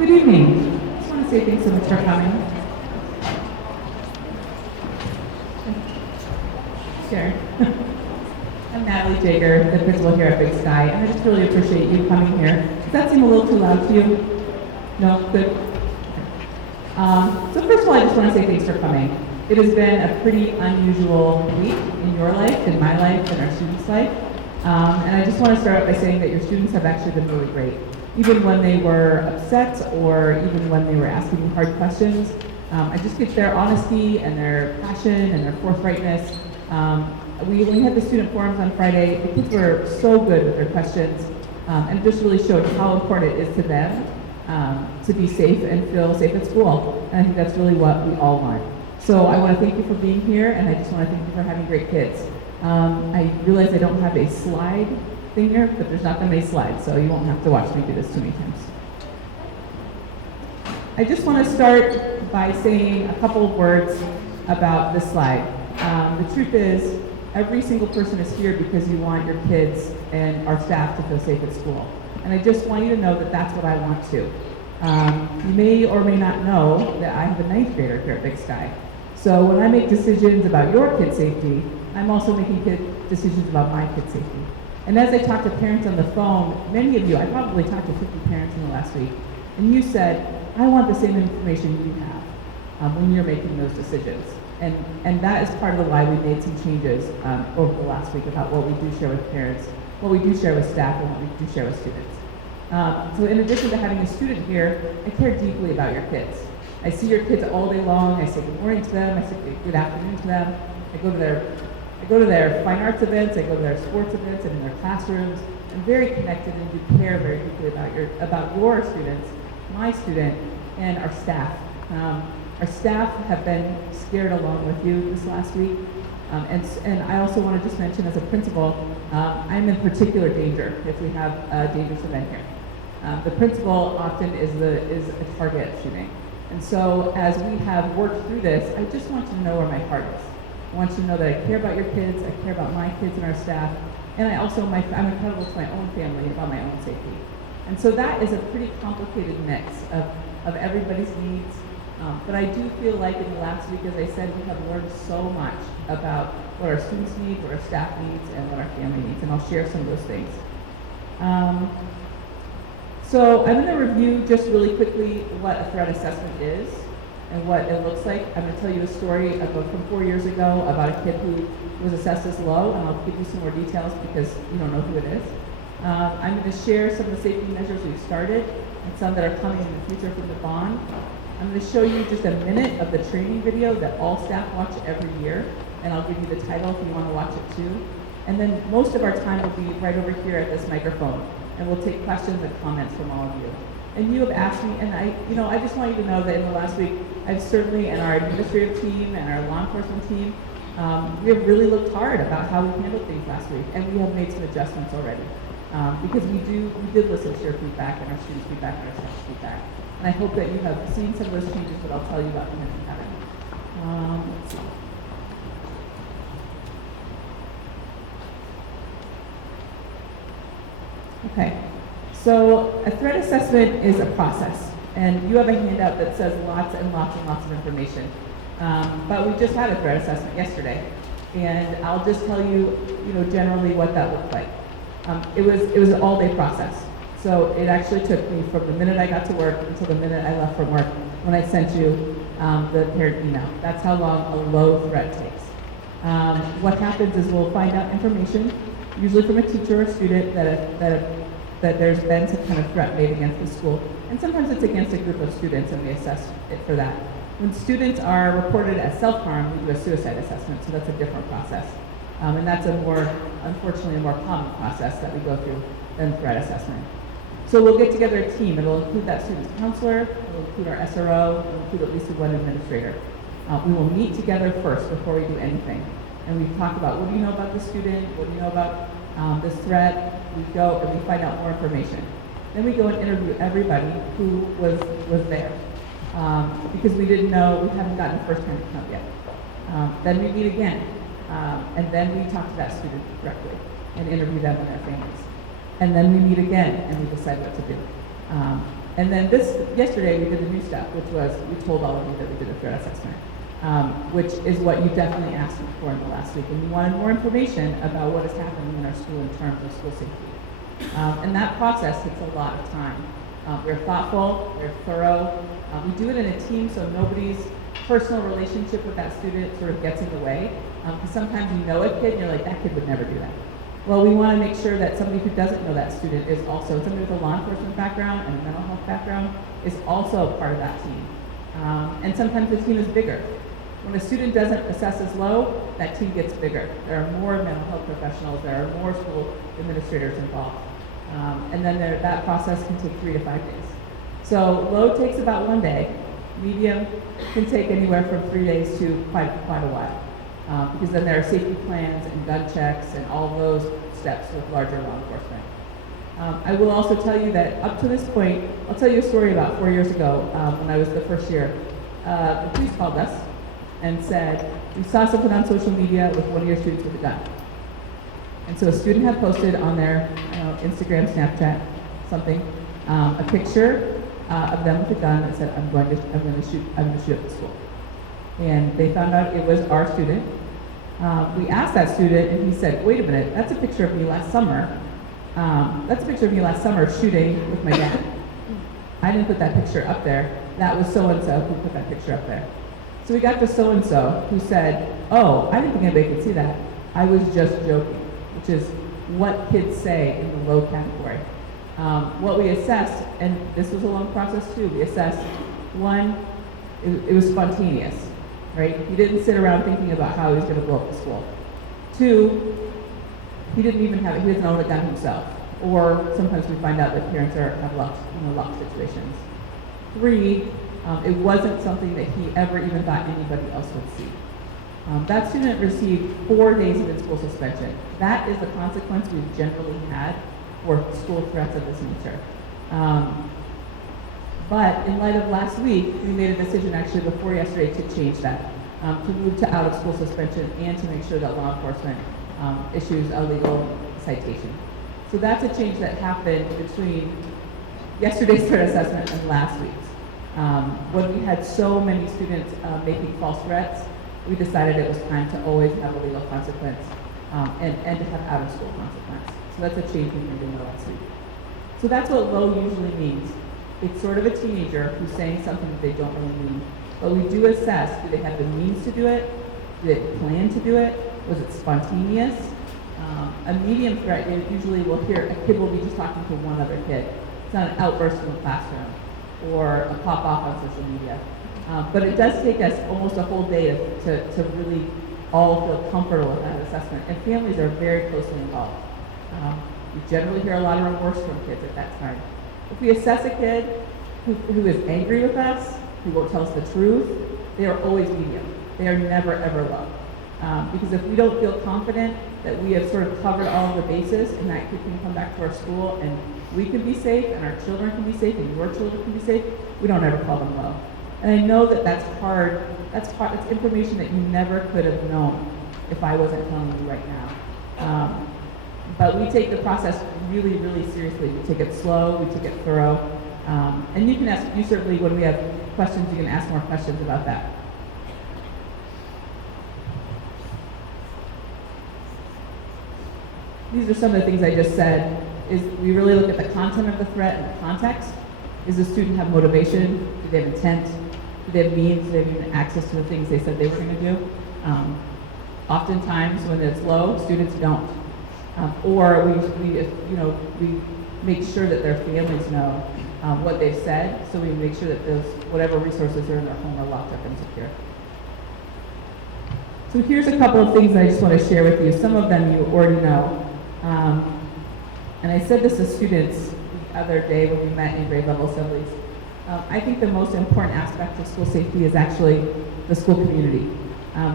Good evening. I just want to say thanks so much for coming. Sure. I'm Natalie Jager, the principal here at Big Sky, and I just really appreciate you coming here. Does that seem a little too loud to you? No? Good? So first of all, I just want to say thanks for coming. It has been a pretty unusual week in your life, in my life, in our students' life. And I just want to start out by saying that your students have actually been really great. Even when they were upset or even when they were asking hard questions, I just get their honesty and their passion and their forthrightness. We had the student forums on Friday. The kids were so good with their questions, and it just really showed how important it is to them to be safe and feel safe at school. And I think that's really what we all want. So I want to thank you for being here, and I just want to thank you for having great kids. I realize I don't have a slide thing here, but there's not going to be slides, so you won't have to watch me do this too many times. I just want to start by saying a couple of words about this slide. The truth is, every single person is here because you want your kids and our staff to feel safe at school. And I just want you to know that that's what I want too. You may or may not know that I have a 9th grader here at Big Sky. So when I make decisions about your kid's safety, I'm also making decisions about my kid's safety. And as I talked to parents on the phone, many of you, I probably talked to 50 parents in the last week, and you said, I want the same information you have when you're making those decisions. And that is part of why we made some changes over the last week about what we do share with parents, what we do share with staff, and what we do share with students. So in addition to having a student here, I care deeply about your kids. I see your kids all day long. I say good morning to them. I say good afternoon to them. I go to their fine arts events. I go to their sports events and in their classrooms. I'm very connected and do care very deeply about your students, my student, and our staff. Our staff have been scared along with you this last week. And I also want to just mention as a principal, I'm in particular danger if we have a dangerous event here. The principal often is a target of shooting. And so as we have worked through this, I just want you to know where my heart is. I want you to know that I care about your kids, I care about my kids and our staff, and I'm accountable to my own family and about my own safety. And so that is a pretty complicated mix of everybody's needs. But I do feel like in the last week, as I said, we have learned so much about what our students need, what our staff needs, and what our family needs, and I'll share some of those things. So I'm going to review just really quickly what a threat assessment is and what it looks like. I'm going to tell you a story from 4 years ago about a kid who was assessed as low, and I'll give you some more details because you don't know who it is. I'm going to share some of the safety measures we've started and some that are coming in the future from the bond. I'm going to show you just a minute of the training video that all staff watch every year, and I'll give you the title if you want to watch it too. And then most of our time will be right over here at this microphone, and we'll take questions and comments from all of you. And you have asked me, and I just want you to know that in the last week, I've certainly, and our administrative team and our law enforcement team, we have really looked hard about how we handled things last week, and we have made some adjustments already. Because we did listen to your feedback and our students' feedback and our staff's feedback. And I hope that you have seen some of those changes that I'll tell you about in a minute. Let's see. Okay, so a threat assessment is a process, and you have a handout that says lots and lots and lots of information. But we just had a threat assessment yesterday, and I'll just tell you, generally what that looked like. It was an all-day process. So it actually took me from the minute I got to work until the minute I left from work when I sent you the parent email. That's how long a low threat takes. What happens is we'll find out information, usually from a teacher or a student, that there's been some kind of threat made against the school. And sometimes it's against a group of students, and we assess it for that. When students are reported as self-harm, we do a suicide assessment, so that's a different process. And that's unfortunately a more common process that we go through than threat assessment. So we'll get together a team. It'll include that student's counselor, it'll include our SRO, it'll include at least one administrator. We will meet together first before we do anything. And we talk about, what do you know about the student? What do you know about this threat? We go and we find out more information. Then we go and interview everybody who was there. Because we didn't know, we haven't gotten a first-hand account yet. Then we meet again. And then we talk to that student directly and interview them and their families. And then we meet again and we decide what to do. And then yesterday we did the new stuff, which was we told all of you that we did a threat assessment, which is what you definitely asked for in the last week. And you wanted more information about what is happening in our school in terms of school safety. And that process takes a lot of time. We're thoughtful, we're thorough. We do it in a team so nobody's personal relationship with that student sort of gets in the way. Because sometimes you know a kid and you're like, that kid would never do that. Well, we want to make sure that somebody who doesn't know that student is also, somebody with a law enforcement background and a mental health background is also part of that team. And sometimes the team is bigger. When a student doesn't assess as low, that team gets bigger. There are more mental health professionals, there are more school administrators involved. And then that process can take 3 to 5 days. So low takes about 1 day. Medium can take anywhere from 3 days to quite a while. Because then there are safety plans and gun checks and all those steps with larger law enforcement. I will also tell you that up to this point, I'll tell you a story about 4 years ago when I was the first year. The police called us and said, we saw something on social media with one of your students with a gun. And so a student had posted on their Instagram, Snapchat, something, a picture of them with a gun that said, I'm going to shoot at the school. And they found out it was our student. We asked that student, and he said, wait a minute, that's a picture of me last summer. That's a picture of me last summer shooting with my dad. I didn't put that picture up there. That was so-and-so who put that picture up there. So we got to so-and-so who said, oh, I didn't think anybody could see that. I was just joking, which is what kids say in the low category. What we assessed, and this was a long process too, we assessed, one, it was spontaneous, right? He didn't sit around thinking about how he was going to blow up the school. Two, he didn't even have it, he doesn't own a gun himself. Or sometimes we find out that parents have locked situations. Three, it wasn't something that he ever even thought anybody else would see. That student received 4 days of in-school suspension. That is the consequence we've generally had for school threats of this nature. But in light of last week, we made a decision actually before yesterday to change that, to move to out-of-school suspension and to make sure that law enforcement issues a legal citation. So that's a change that happened between yesterday's threat assessment and last week's. When we had so many students making false threats, we decided it was time to always have a legal consequence and to have out-of-school consequence. So that's a change we've been doing last week. So that's what low usually means. It's sort of a teenager who's saying something that they don't really mean. But we do assess, do they have the means to do it? Did they plan to do it? Was it spontaneous? A medium threat, you usually will hear a kid will be just talking to one other kid. It's not an outburst in the classroom or a pop-off on social media. But it does take us almost a whole day to really all feel comfortable with that assessment. And families are very closely involved. We generally hear a lot of remorse from kids at that time. If we assess a kid who is angry with us, who won't tell us the truth, they are always medium. They are never, ever low. Because if we don't feel confident that we have sort of covered all of the bases and that kid can come back to our school and we can be safe and our children can be safe and your children can be safe, we don't ever call them low. And I know that that's hard. That's information that you never could have known if I wasn't telling you right now. But we take the process really, really seriously. We take it slow, we take it thorough. And you can ask, you certainly, when we have questions, you can ask more questions about that. These are some of the things I just said, is we really look at the content of the threat and the context. Does the student have motivation? Do they have intent? Do they have means? Do they have even access to the things they said they were going to do? Oftentimes, when it's low, students don't. Or we make sure that their families know what they've said, so we make sure that those whatever resources are in their home are locked up and secure. So here's a couple of things that I just want to share with you. Some of them you already know. And I said this to students the other day when we met in grade level assemblies. I think the most important aspect of school safety is actually the school community.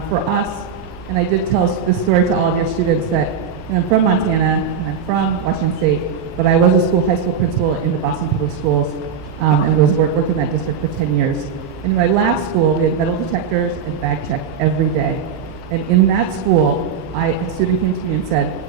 For us, and I did tell this story to all of your students that I'm from Montana and I'm from Washington State, but I was a high school principal in the Boston Public Schools and worked in that district for 10 years. And in my last school, we had metal detectors and bag check every day. And in that school, a student came to me and said,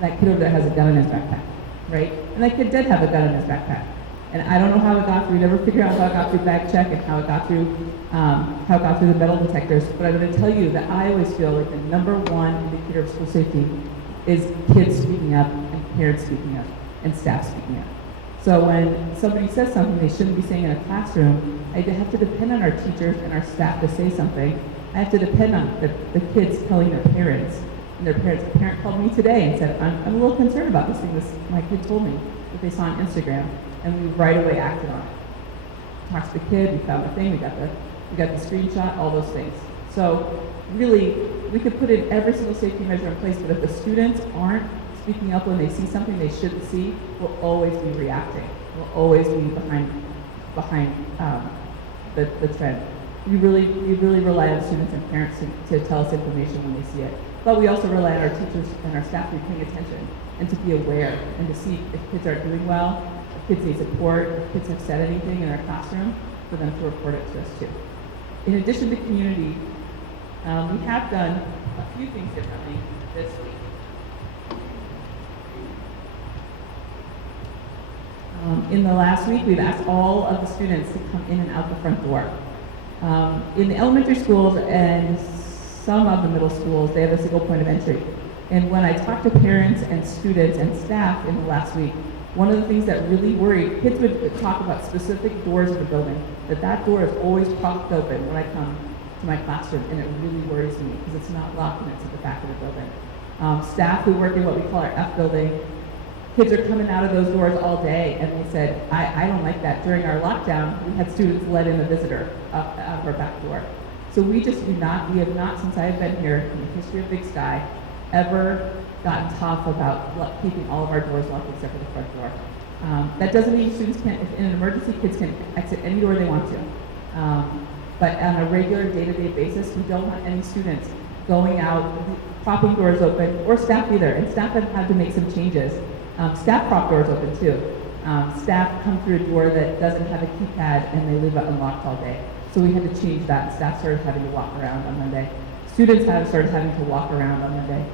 that kid over there has a gun in his backpack, right? And that kid did have a gun in his backpack. And I don't know how it got through. We never figured out how it got through bag check and how it got through the metal detectors. But I'm going to tell you that I always feel like the number one indicator of school safety is kids speaking up and parents speaking up and staff speaking up. So when somebody says something they shouldn't be saying in a classroom, I have to depend on our teachers and our staff to say something. I have to depend on the kids telling their parents. And their parents, a parent called me today and said, I'm a little concerned about this thing my kid told me that they saw on Instagram, and we right away acted on it. Talked to the kid, we found the thing, we got the screenshot, all those things. So really, we could put in every single safety measure in place, but if the students aren't speaking up when they see something they shouldn't see, we'll always be reacting. We'll always be behind the trend. We really rely on students and parents to tell us information when they see it. But we also rely on our teachers and our staff to be paying attention and to be aware and to see if kids aren't doing well, if kids need support, if kids have said anything in our classroom, for them to report it to us too. In addition to community, we have done a few things differently this week. In the last week, we've asked all of the students to come in and out the front door. In the elementary schools and some of the middle schools, they have a single point of entry. And when I talked to parents and students and staff in the last week, one of the things that really worried, kids would talk about specific doors of the building, that door is always propped open when I come to my classroom, and it really worries me because it's not locked and it's at the back of the building. Staff who work in what we call our F building, kids are coming out of those doors all day, and they said, I don't like that. During our lockdown, we had students let in a visitor out of our back door. So we have not, since I've been here in the history of Big Sky, ever gotten tough about keeping all of our doors locked except for the front door. That doesn't mean students can't, if in an emergency, kids can exit any door they want to. But on a regular day-to-day basis, we don't want any students going out, propping doors open, or staff either. And staff have had to make some changes. Staff prop doors open too. Staff come through a door that doesn't have a keypad and they leave it unlocked all day. So we had to change that. Staff started having to walk around on Monday. Students have started having to walk around on Monday.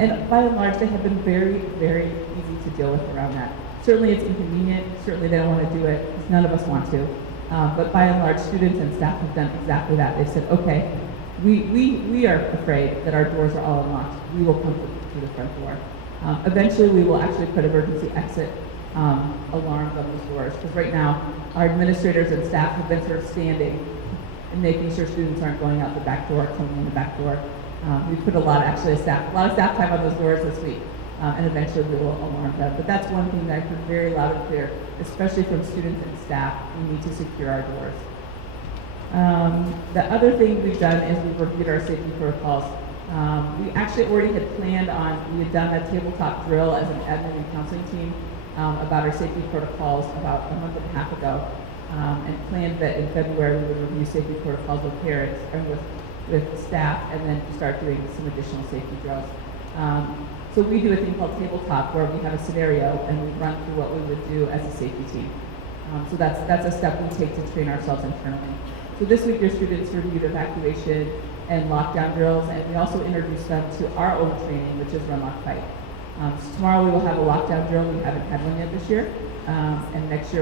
And by and large, they have been very, very easy to deal with around that. Certainly it's inconvenient. Certainly they don't want to do it, because none of us want to. But by and large, students and staff have done exactly that. They've said, okay, we are afraid that our doors are all unlocked. We will come through the front door. Eventually, we will actually put emergency exit alarms on those doors, because right now, our administrators and staff have been sort of standing and making sure students aren't going out the back door, coming in the back door. We put a lot of staff time on those doors this week, and eventually we will alarm them. But that's one thing that I've heard very loud and clear, especially from students and staff. We need to secure our doors. The other thing we've done is we've reviewed our safety protocols. We actually already had planned on, we had done a tabletop drill as an admin and counseling team about our safety protocols about a month and a half ago, and planned that in February we would review safety protocols with parents and with staff, and then start doing some additional safety drills. So we do a thing called tabletop, where we have a scenario and we run through what we would do as a safety team. So that's a step we take to train ourselves internally. So this week your students reviewed evacuation and lockdown drills, and we also introduced them to our own training, which is Run, Lock, Fight. So tomorrow we will have a lockdown drill. We haven't had one yet this year, and next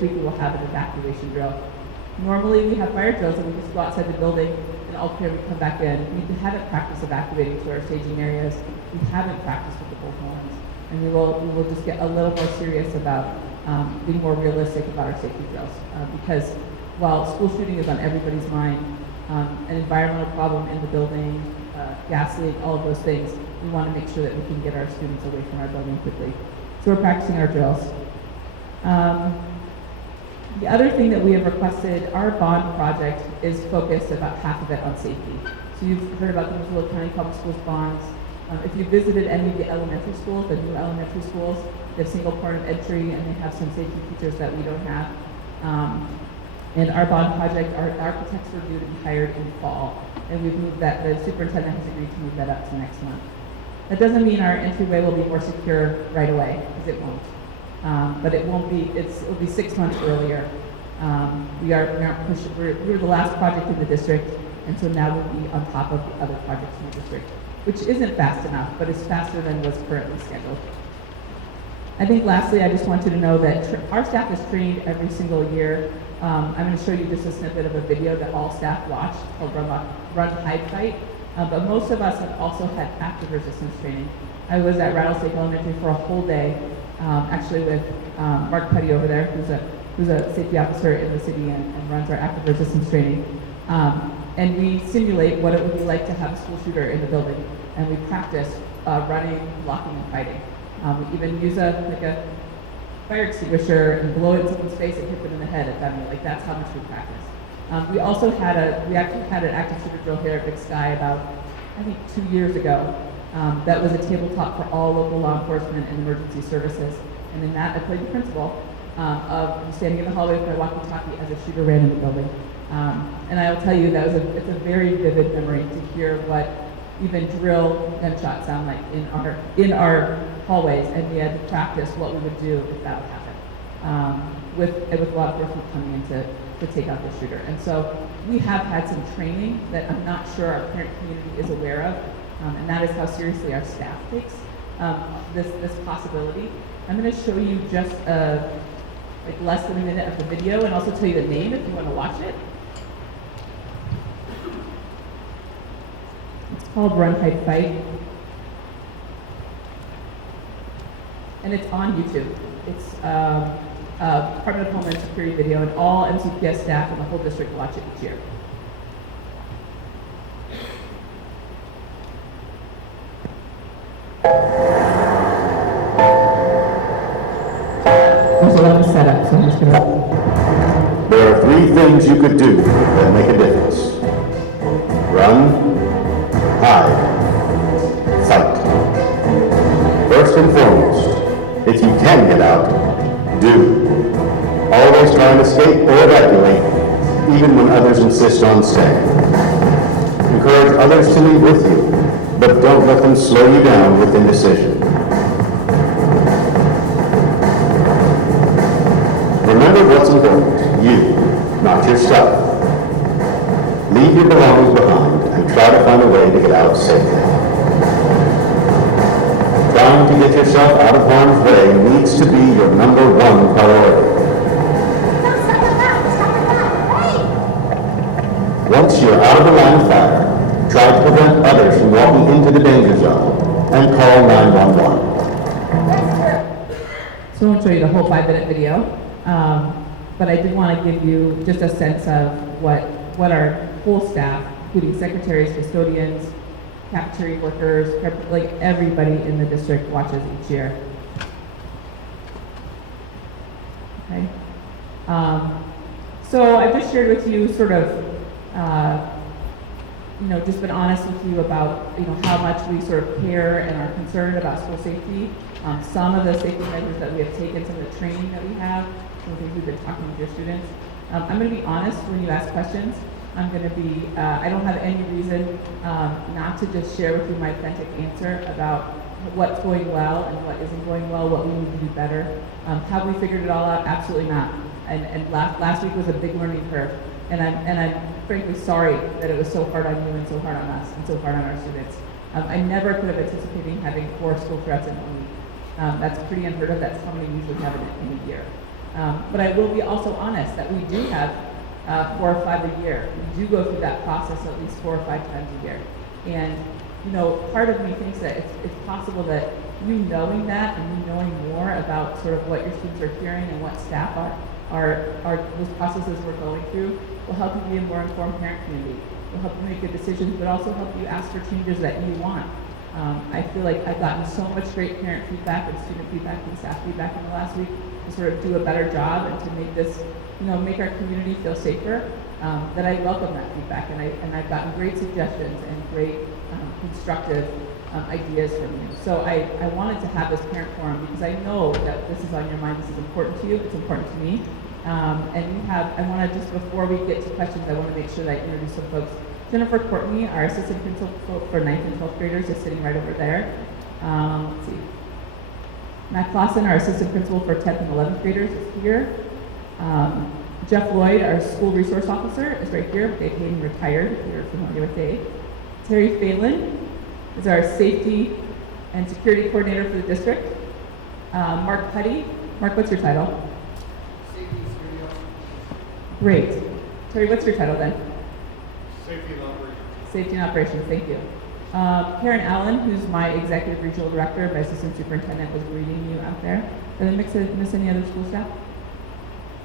week we will have an evacuation drill. Normally we have fire drills and we just go outside the building and all clear, we come back in. We haven't practiced evacuating to our staging areas. We haven't practiced with the bullhorns, and we will just get a little more serious about being more realistic about our safety drills, because while school shooting is on everybody's mind, an environmental problem in the building, gas leak, all of those things, we want to make sure that we can get our students away from our building quickly. So we're practicing our drills. The other thing that we have requested, our bond project is focused about half of it on safety. So you've heard about the Missoula County Public Schools bonds. If you visited any of the elementary schools, the new elementary schools, they have single point of entry and they have some safety features that we don't have. And our bond project, our architects were due to be hired in fall, and we've moved that, the superintendent has agreed to move that up to next month. That doesn't mean our entryway will be more secure right away, because it won't. But it won't be, it'll be 6 months earlier. We're the last project in the district, and so now we'll be on top of the other projects in the district, which isn't fast enough, but it's faster than what's currently scheduled. I think lastly, I just want you to know that our staff is trained every single year. I'm going to show you just a snippet of a video that all staff watch called Run, Hide, Fight. But most of us have also had active resistance training. I was at Rattlesnake Elementary for a whole day, actually with Mark Petty over there, who's a safety officer in the city and runs our active resistance training. And we simulate what it would be like to have a school shooter in the building. And we practice running, blocking, and fighting. We even use a fire extinguisher and blow it in someone's face and hit them in the head at them. Like, that's how much we practice. We actually had an active shooter drill here at Big Sky about, I think, 2 years ago. That was a tabletop for all local law enforcement and emergency services. And in that, I played the principal of standing in the hallway with my walkie-talkie as a shooter ran in the building. And I will tell you, it's a very vivid memory to hear what even drill gunshots sound like in our hallways, and we had to practice what we would do if that would happen. With law enforcement coming in to take out the shooter. And so we have had some training that I'm not sure our parent community is aware of, and that is how seriously our staff takes this possibility. I'm going to show you just like less than a minute of the video, and also tell you the name if you want to watch it. It's called Run, Hide, Fight. And it's on YouTube. It's Department of Homeland Security video, and all MCPS staff in the whole district watch it each year. There's a lot of setup, so I'm just gonna... There are 3 things you could do that make a difference. Run, hide, fight. First and foremost, if you can get out, do. Always try and escape or evacuate, even when others insist on staying. Encourage others to leave with you, but don't let them slow you down with indecision. Remember what's important, you, not your stuff. Leave your belongings behind and try to find a way to get out safely. Trying to get yourself out of harm's way needs to be your #1 priority. Once you're out of the line of fire, try to prevent others from walking into the danger zone and call 911. So I won't show you the whole 5-minute video, but I did want to give you just a sense of what our whole staff, including secretaries, custodians, cafeteria workers, like everybody in the district watches each year. Okay. So I've just shared with you sort of, just been honest with you about, how much we sort of care and are concerned about school safety. Some of the safety measures that we have taken, some of the training that we have, some of the things we've been talking with your students. I'm going to be honest when you ask questions. I'm going to be, I don't have any reason not to just share with you my authentic answer about what's going well and what isn't going well, what we need to do better. Have we figured it all out? Absolutely not. And last week was a big learning curve. And I'm frankly sorry that it was so hard on you and so hard on us and so hard on our students. I never could have anticipated having 4 school threats in 1 week. That's pretty unheard of. That's how many we usually have in a year. But I will be also honest that we do have 4 or 5 a year. We do go through that process at least 4 or 5 times a year. And, part of me thinks that it's possible that you knowing that and you knowing more about sort of what your students are hearing and what staff are those processes we're going through will help you be a more informed parent community. Will help you make good decisions, but also help you ask for changes that you want. I feel like I've gotten so much great parent feedback and student feedback and staff feedback in the last week to sort of do a better job and to make this, make our community feel safer, that I welcome that feedback. And I've gotten great suggestions and great constructive ideas from you. So I wanted to have this parent forum because I know that this is on your mind, this is important to you, it's important to me. And I want to just, before we get to questions, I want to make sure that I introduce some folks. Jennifer Courtney, our assistant principal for 9th and 12th graders, is sitting right over there. Let's see. Matt Clausen, our assistant principal for 10th and 11th graders, is here. Jeff Lloyd, our school resource officer, is right here. Dave Hayden retired, if you're familiar with Dave. Terry Phelan is our safety and security coordinator for the district. Mark Putty. Mark, what's your title? Safety and security officer. Great. Terry, what's your title then? Safety and operations. Safety and operations, thank you. Karen Allen, who's my executive regional director, my assistant superintendent, was greeting you out there. Did I miss any other school staff?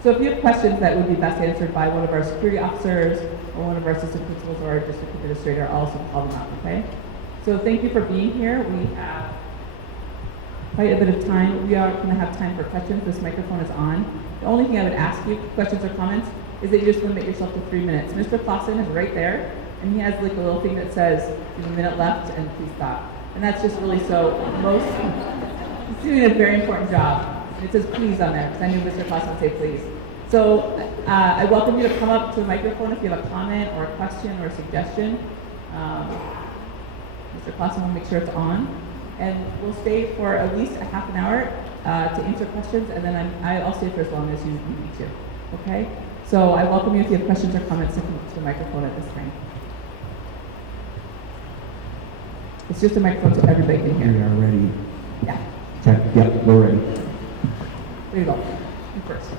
So if you have questions that would be best answered by one of our security officers or one of our assistant principals or our district administrator, I'll also call them out, okay? So thank you for being here. We have quite a bit of time. We are going to have time for questions. This microphone is on. The only thing I would ask you, questions or comments, is that you just limit yourself to 3 minutes. Mr. Clausen is right there, and he has like a little thing that says, "You have a minute left, and please stop." And that's just really so he's doing a very important job. It says please on there, because I knew Mr. Clausen would say please. So I welcome you to come up to the microphone if you have a comment or a question or a suggestion. Mr. Clausen will make sure it's on. And we'll stay for at least a half an hour to answer questions, and then I'll stay for as long as you need to, okay? So I welcome you if you have questions or comments to come up to the microphone at this time. It's just a microphone so everybody can We hear. are ready. Yeah, Check. Yep, we're ready. there you go. You first.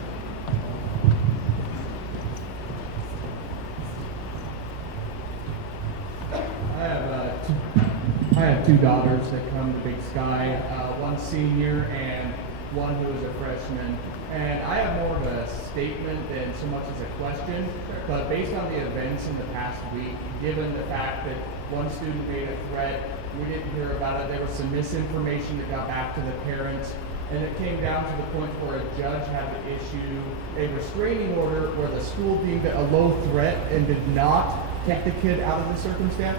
I have two daughters that come to Big Sky, one senior and one who is a freshman. And I have more of a statement than so much as a question, but based on the events in the past week, given the fact that one student made a threat, we didn't hear about it, there was some misinformation that got back to the parents, and it came down to the point where a judge had to issue a restraining order where the school deemed it a low threat and did not take the kid out of the circumstance.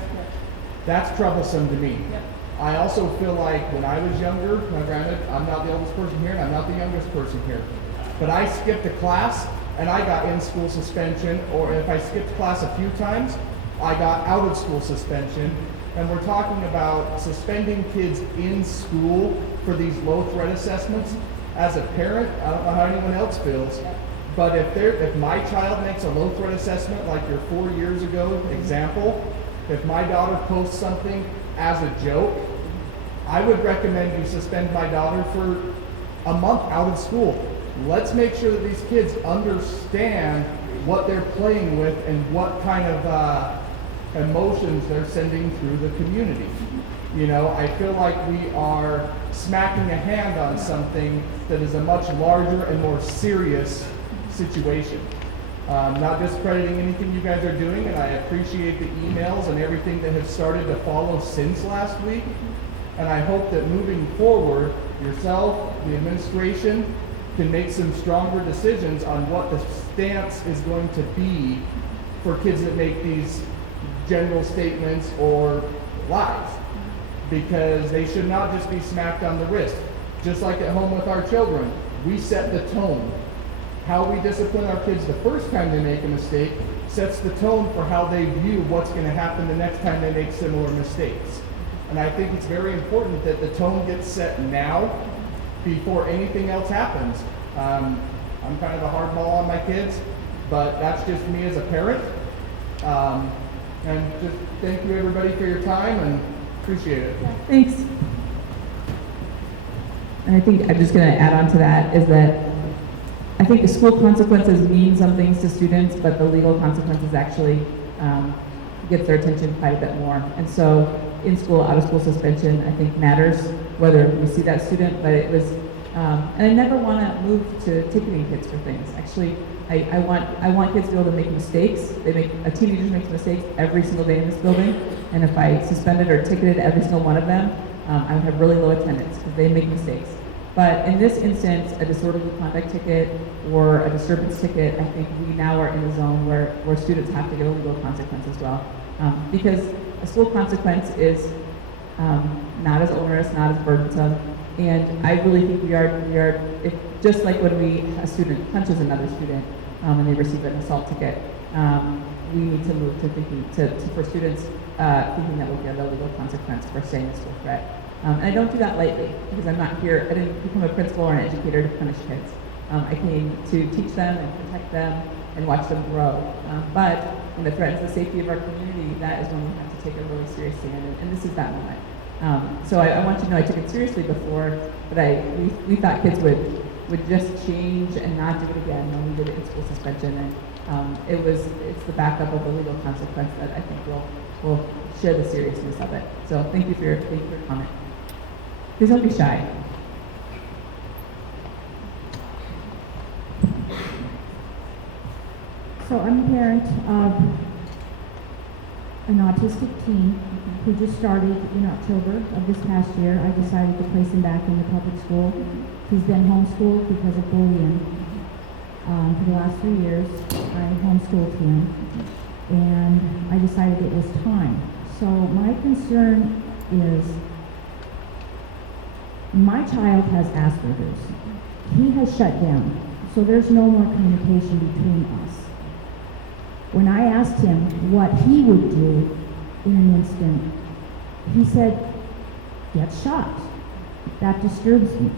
That's troublesome to me. Yep. I also feel like when I was younger, now granted, I'm not the oldest person here and I'm not the youngest person here, but I skipped a class and I got in-school suspension, or if I skipped class a few times, I got out-of-school suspension. And we're talking about suspending kids in school for these low threat assessments. As a parent, I don't know how anyone else feels, but if my child makes a low threat assessment like your 4 years ago example, if my daughter posts something as a joke, I would recommend you suspend my daughter for a month out of school. Let's make sure that these kids understand what they're playing with and what kind of emotions they're sending through the community. You know, I feel like we are smacking a hand on something that is a much larger and more serious situation. Not discrediting anything you guys are doing, and I appreciate the emails and everything that has started to follow since last week. And I hope that moving forward, yourself, the administration, can make some stronger decisions on what the stance is going to be for kids that make these general statements or lies. Because they should not just be smacked on the wrist. Just like at home with our children, we set the tone. How we discipline our kids the first time they make a mistake sets the tone for how they view what's going to happen the next time they make similar mistakes. And I think it's very important that the tone gets set now before anything else happens. I'm kind of a hardball on my kids, but that's just me as a parent. And just thank you everybody for your time and appreciate it. Thanks. And I think I'm just going to add on to that is that I think the school consequences mean some things to students, but the legal consequences actually gets their attention quite a bit more. And so in-school, out-of-school suspension, I think matters whether we see that student, but it was, and I never want to move to ticketing kids for things. Actually, I want kids to be able to make mistakes. A teenager makes mistakes every single day in this building, and if I suspended or ticketed every single one of them, I would have really low attendance because they make mistakes. But in this instance, a disorderly conduct ticket or a disturbance ticket, I think we now are in a zone where students have to get a legal consequence as well. Because a school consequence is not as onerous, not as burdensome, and I really think we are just like when a student punches another student and they receive an assault ticket, we need to move to thinking, for students thinking that we'll get a legal consequence for saying a school threat. And I don't do that lightly because I'm not here, I didn't become a principal or an educator to punish kids. I came to teach them and protect them and watch them grow. But when it threatens the safety of our community, that is when we have to take a really serious stand, and this is that moment. So I want you to know I took it seriously before, but we thought kids would just change and not do it again when we did it in school suspension, and it's the backup of the legal consequence that I think will share the seriousness of it. So thank you for your comment. Please don't be shy. So I'm a parent of an autistic teen who just started in October of this past year. I decided to place him back in the public school. He's been homeschooled because of bullying. For the last 3 years, I homeschooled him, and I decided it was time. So my concern is my child has Asperger's. He has shut down, so there's no more communication between us. When I asked him what he would do in an instant, he said, get shot. That disturbs me.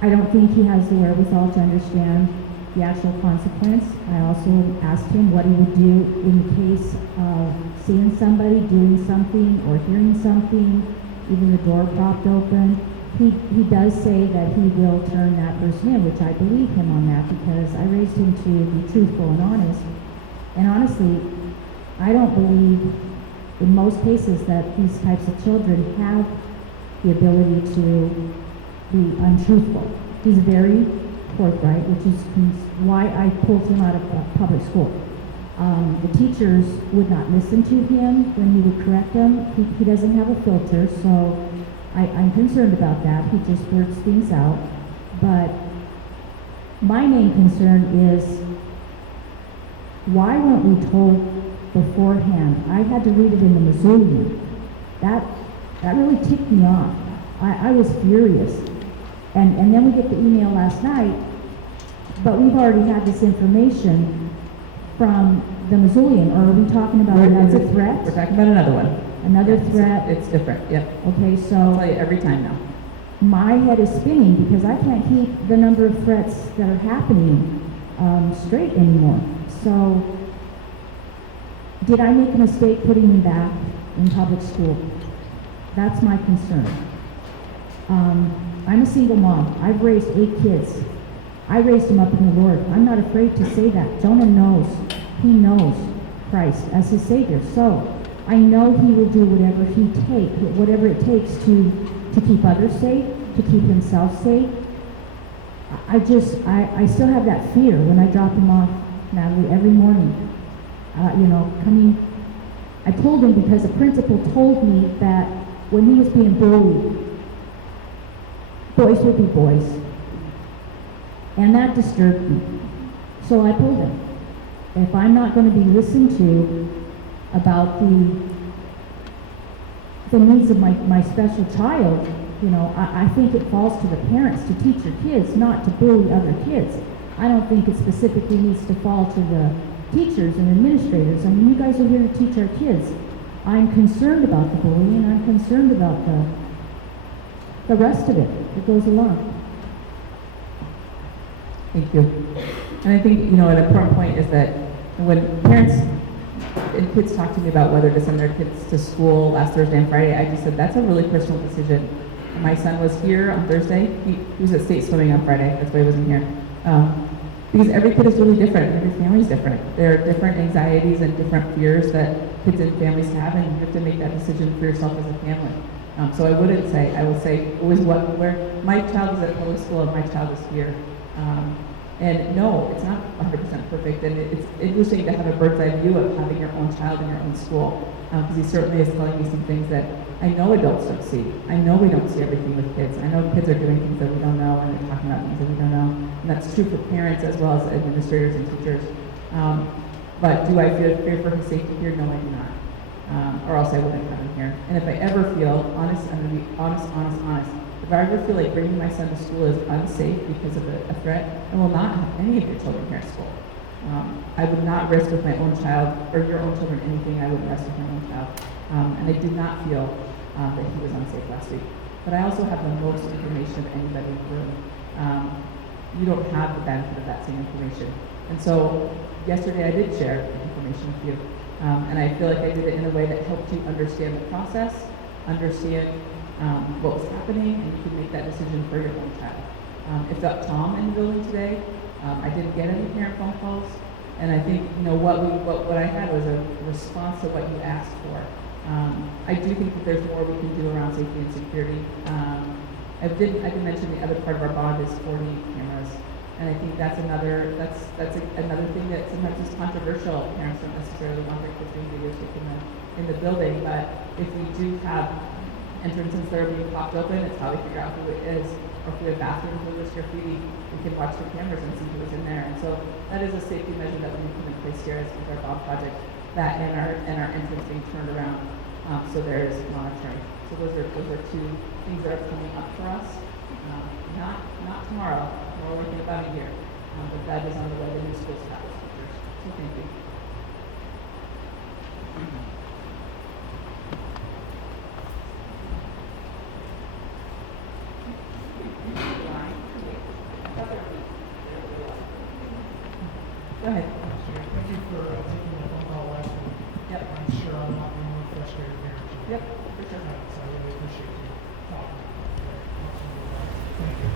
I don't think he has the wherewithal to understand the actual consequence. I also asked him what he would do in the case of seeing somebody doing something or hearing something, even the door propped open. He does say that he will turn that person in, which I believe him on that because I raised him to be truthful and honest. And honestly, I don't believe in most cases that these types of children have the ability to be untruthful. He's very forthright, which is why I pulled him out of public school. The teachers would not listen to him when he would correct them. He doesn't have a filter, so I'm concerned about that. He just blurts things out. But my main concern is, why weren't we told beforehand? I had to read it in the Missoula. That really ticked me off. I was furious. And then we get the email last night, but we've already had this information from the Missoulian. Or are we talking about another threat? We're talking about another one. Another threat? It's different, yep. Okay, I'll so tell you every time now. my head is spinning because I can't keep the number of threats that are happening straight anymore. So, did I make a mistake putting him back in public school? That's my concern. I'm a single mom. I've raised 8 kids. I raised them up in the Lord. I'm not afraid to say that. Jonah knows. He knows Christ as his Savior. So, I know he will do whatever it takes to keep others safe, to keep himself safe. I still have that fear when I drop him off, Natalie, every morning. I told him because the principal told me that when he was being bullied, boys would be boys. And that disturbed me. So I told him, if I'm not going to be listened to about the needs of my special child, I think it falls to the parents to teach your kids not to bully other kids. I don't think it specifically needs to fall to the teachers and administrators. I mean, you guys are here to teach our kids. I'm concerned about the bullying. I'm concerned about the rest of it that goes along. Thank you. And I think, an important point is that when parents and kids talk to me about whether to send their kids to school last Thursday and Friday, I just said, that's a really personal decision. My son was here on Thursday. He was at state swimming on Friday. That's why he wasn't here. Because every kid is really different. Every family is different. There are different anxieties and different fears that kids and families have, and you have to make that decision for yourself as a family. So I will say always where my child is at public school and my child is here. And no, it's not 100% perfect, and it's interesting to have a bird's eye view of having your own child in your own school, because he certainly is telling me some things that I know adults don't see. I know we don't see everything with kids. I know kids are doing things that we don't know, and they're talking about things that we don't know, and that's true for parents as well as administrators and teachers. But do I feel fear for his safety here? No, I do not. Or else I wouldn't have him here. And if I ever feel honest, I'm going to be honest. If I ever feel like bringing my son to school is unsafe because of a threat, I will not have any of your children here at school. I would not risk with my own child or your own children anything I wouldn't risk with my own child. And I did not feel that he was unsafe last week. But I also have the most information of anybody in the room. You don't have the benefit of that same information. And so yesterday I did share information with you. And I feel like I did it in a way that helped you understand the process, understand what was happening, and you can make that decision for your own child. It's up Tom in the building today. I didn't get any parent phone calls, and I think what I had was a response to what you asked for. I do think that there's more we can do around safety and security. I did mention the other part of our bond is 40 cameras, and I think that's another thing that sometimes is controversial. Parents don't necessarily want their kids being videotaped in the building, but if we do have entrances that are being popped open, it's how we figure out who it is. Or if we have bathrooms with this graffiti, we can watch the cameras and see who is in there. And so that is a safety measure that we need to put in place here as with our bond project. That and our entrance being turned around, so there is monitoring. So those are two things that are coming up for us. Not tomorrow, more like in about a year, but that is on the way. The new school staff is teachers. So thank you. Go ahead. Thank you for taking my phone call last week. Yep. I'm sure I'm not the only frustrated parent. Yep, for sure. So I really appreciate you talking. Thank you.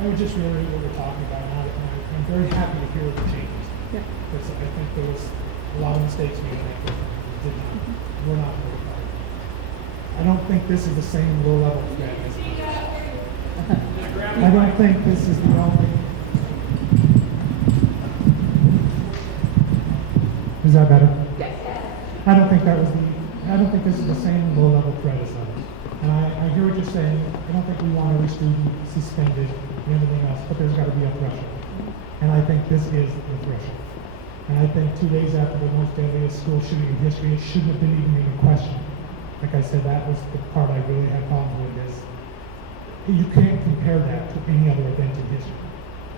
I would just reiterate what we're talking about, and I'm very happy to hear the changes. Yep. Because I think there was a lot of mistakes we made. We're not very hard. I don't think this is the same low-level threat as I don't think this is the only. Is that better? Yes. I don't think this is the same low-level threat as others. And I hear what you're saying. I don't think we want every student suspended and anything else, but there's got to be a threshold. And I think this is the threshold. And I think 2 days after the most deadliest school shooting in history, it shouldn't have been even questioned. Like I said, that was the part I really had problems with is you can't compare that to any other event in history.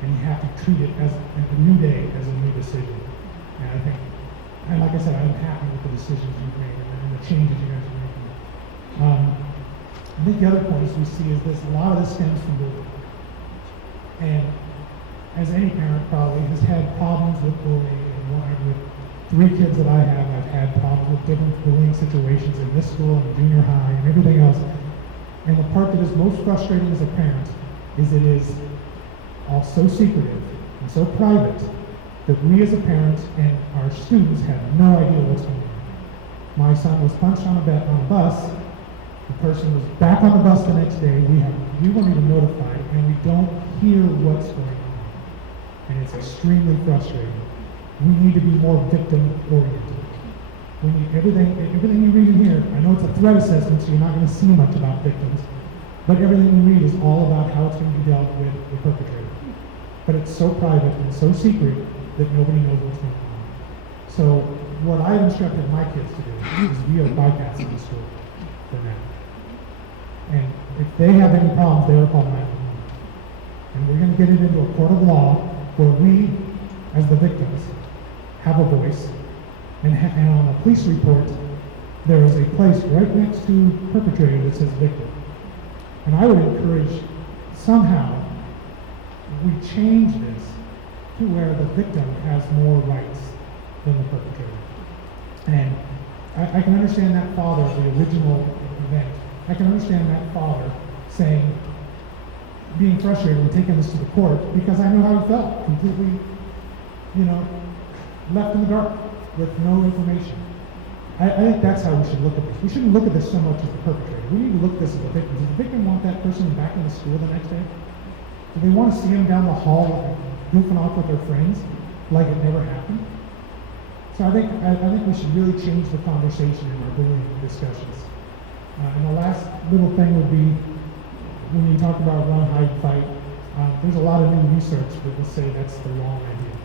And you have to treat it as a new day, as a new decision. And I think, and like I said, I'm happy with the decisions you've made and the changes you guys are making. I think the other points we see is this, a lot of this stems from bullying. And as any parent probably has had problems with bullying, and with 3 kids that I have, I've had problems with different bullying situations in this school and junior high and everything else. And the part that is most frustrating as a parent is it is all so secretive and so private that we as a parent and our students have no idea what's going on. My son was punched on a bus. The person was back on the bus the next day. We weren't even notified, and we don't hear what's going on. And it's extremely frustrating. We need to be more victim-oriented. We need everything you read in here. I know it's a threat assessment, so you're not going to see much about victims, but everything you read is all about how it's going to be dealt with the perpetrator. But it's so private and so secret that nobody knows what's going on. So what I've instructed my kids to do is we are bypassing the school for now. And if they have any problems, they are calling 911. And we're going to get it into a court of law where we, as the victims, have a voice. And on a police report, there is a place right next to perpetrator that says victim. And I would encourage somehow we change this to where the victim has more rights than the perpetrator. And I can understand that father of the original event. I can understand that father saying, being frustrated and taking this to the court because I know how he felt, completely, left in the dark with no information. I think that's how we should look at this. We shouldn't look at this so much as the perpetrator. We need to look at this as the victim. Does the victim want that person back in the school the next day? Do they want to see him down the hall goofing off with their friends like it never happened? So I think we should really change the conversation in our bullying discussions. And the last little thing would be when you talk about run, hide, fight. There's a lot of new research that will say that's the wrong idea.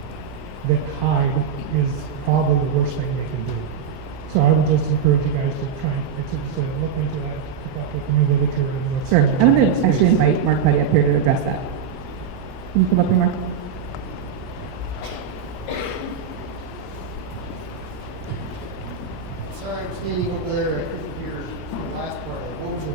That hide is probably the worst thing they can do. So I would just encourage you guys to try and look into that, pick up with the new literature and what's. Sure. I'm going to actually invite Mark Putty up here to address that. Can you come up here, Mark? Sorry, I'm standing over there. I couldn't hear the last part of it. What was it?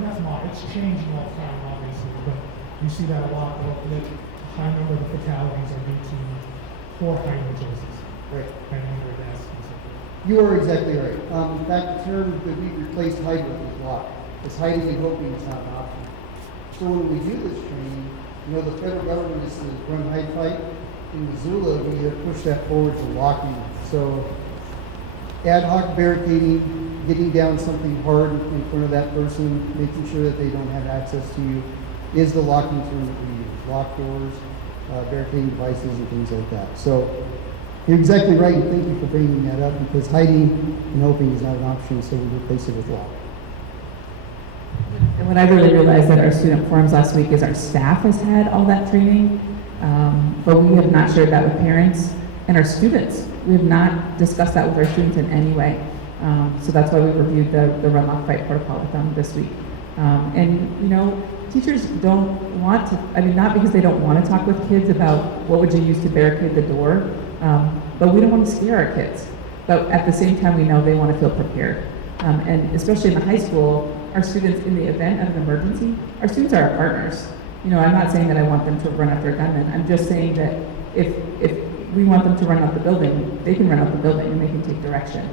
and that's it's changing all the time, obviously, but you see that a lot, that a high number of the fatalities are due to poor hiding choices. Right. And under desks and so forth. You are exactly right. In fact, the term that we replaced hide with is lock. It's hiding and hoping is not an option. So when we do this training, you know, the federal government is run hide fight. In Missoula, we have pushed that forward to locking. So ad hoc barricading, getting down something hard in front of that person, making sure that they don't have access to you, is the locking term that we use. Lock doors, barricading devices, and things like that. So you're exactly right, and thank you for bringing that up, because hiding and hoping is not an option, so we replace it with lock. And what I really realized at our student forums last week is our staff has had all that training, but we have not shared that with parents and our students. We have not discussed that with our students in any way. So that's why we reviewed the Run Lock Fight protocol with them this week. And you know, teachers don't want to, I mean, not because they don't want to talk with kids about what would you use to barricade the door, but we don't want to scare our kids. But at the same time, we know they want to feel prepared. And especially in the high school, our students, in the event of an emergency, our students are our partners. You know, I'm not saying that I want them to run after a gunman. I'm just saying that if we want them to run out the building, they can run out the building and they can take direction.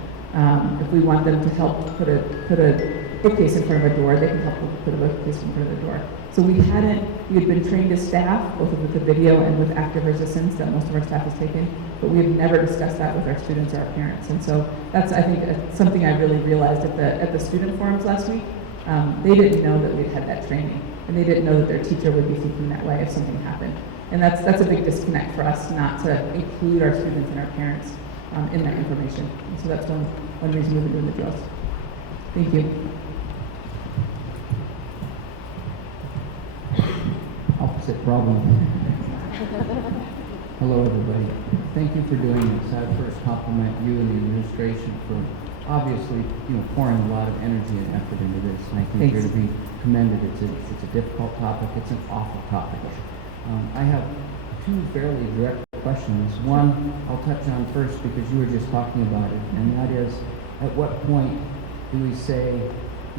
If we want them to help put a bookcase in front of a door, they can help put a bookcase in front of the door. So we had been trained as staff, both with the video and with active resistance that most of our staff has taken, but we have never discussed that with our students or our parents. And so that's, I think, something I really realized at the student forums last week. They didn't know that we'd had that training, and they didn't know that their teacher would be thinking that way if something happened. And that's a big disconnect for us, not to include our students and our parents in that information. And so that's one reason we've been doing the drills. Thank you. Opposite problem. Hello, everybody. Thank you for doing this. I would first compliment you and the administration for obviously, pouring a lot of energy and effort into this. And I think you're to be commended. It's a difficult topic. It's an awful topic. I have two fairly direct questions. One, I'll touch on first because you were just talking about it, and that is, at what point do we say,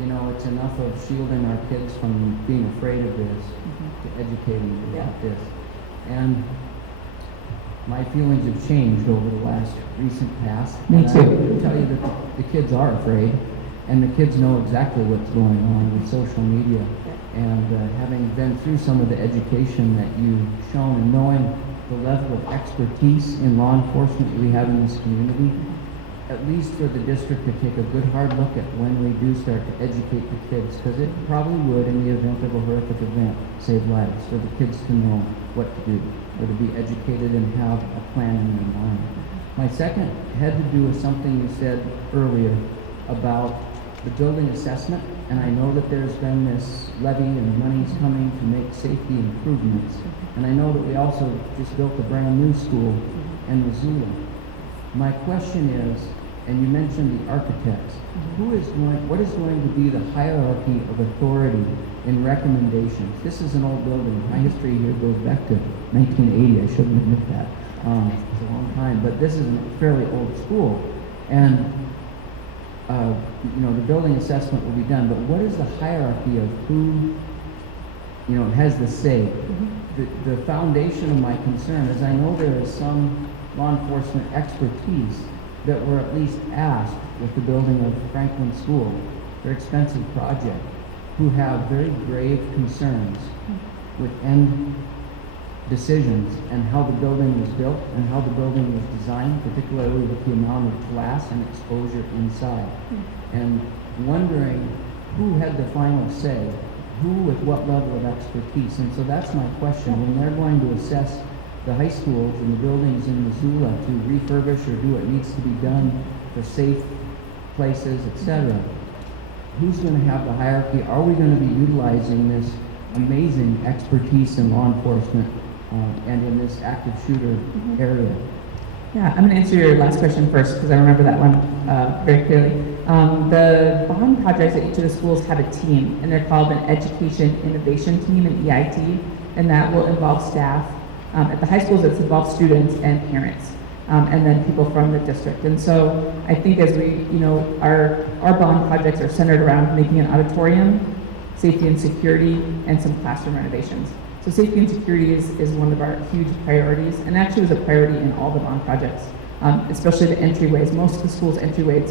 it's enough of shielding our kids from being afraid of this to educating them about this? And my feelings have changed over the last recent past. Me and too. I can tell you that the kids are afraid, and the kids know exactly what's going on with social media. And having been through some of the education that you've shown and knowing the level of expertise in law enforcement we have in this community, at least for the district to take a good hard look at when we do start to educate the kids, because it probably would, in the event of a horrific event, save lives, for the kids to know what to do, or to be educated and have a plan in their mind. My second had to do with something you said earlier about the building assessment, and I know that there's been this levy and money's coming to make safety improvements, and I know that we also just built a brand new school in Missoula. My question is, and you mentioned the architects, what is going to be the hierarchy of authority in recommendations? This is an old building. My history here goes back to 1980. I shouldn't admit that. It's a long time, but this is a fairly old school. And the building assessment will be done, but what is the hierarchy of who, has the say? The foundation of my concern is I know there is some law enforcement expertise that were at least asked with the building of Franklin School, their expensive project, who have very grave concerns with end decisions and how the building was built and how the building was designed, particularly with the amount of glass and exposure inside. And wondering who had the final say, who with what level of expertise. And so that's my question. When they're going to assess the high schools and the buildings in Missoula to refurbish or do what needs to be done for safe places, etc., who's going to have the hierarchy? Are we going to be utilizing this amazing expertise in law enforcement and in this active shooter area? Yeah, I'm going to answer your last question first because I remember that one very clearly. The bond projects at each of the schools have a team, and they're called an Education Innovation Team, an EIT, and that will involve staff. At the high schools, it's involved students and parents, and then people from the district. And so I think as we, our bond projects are centered around making an auditorium safety and security, and some classroom renovations. So safety and security is one of our huge priorities, and actually was a priority in all the bond projects, especially the entryways. Most of the school's entryways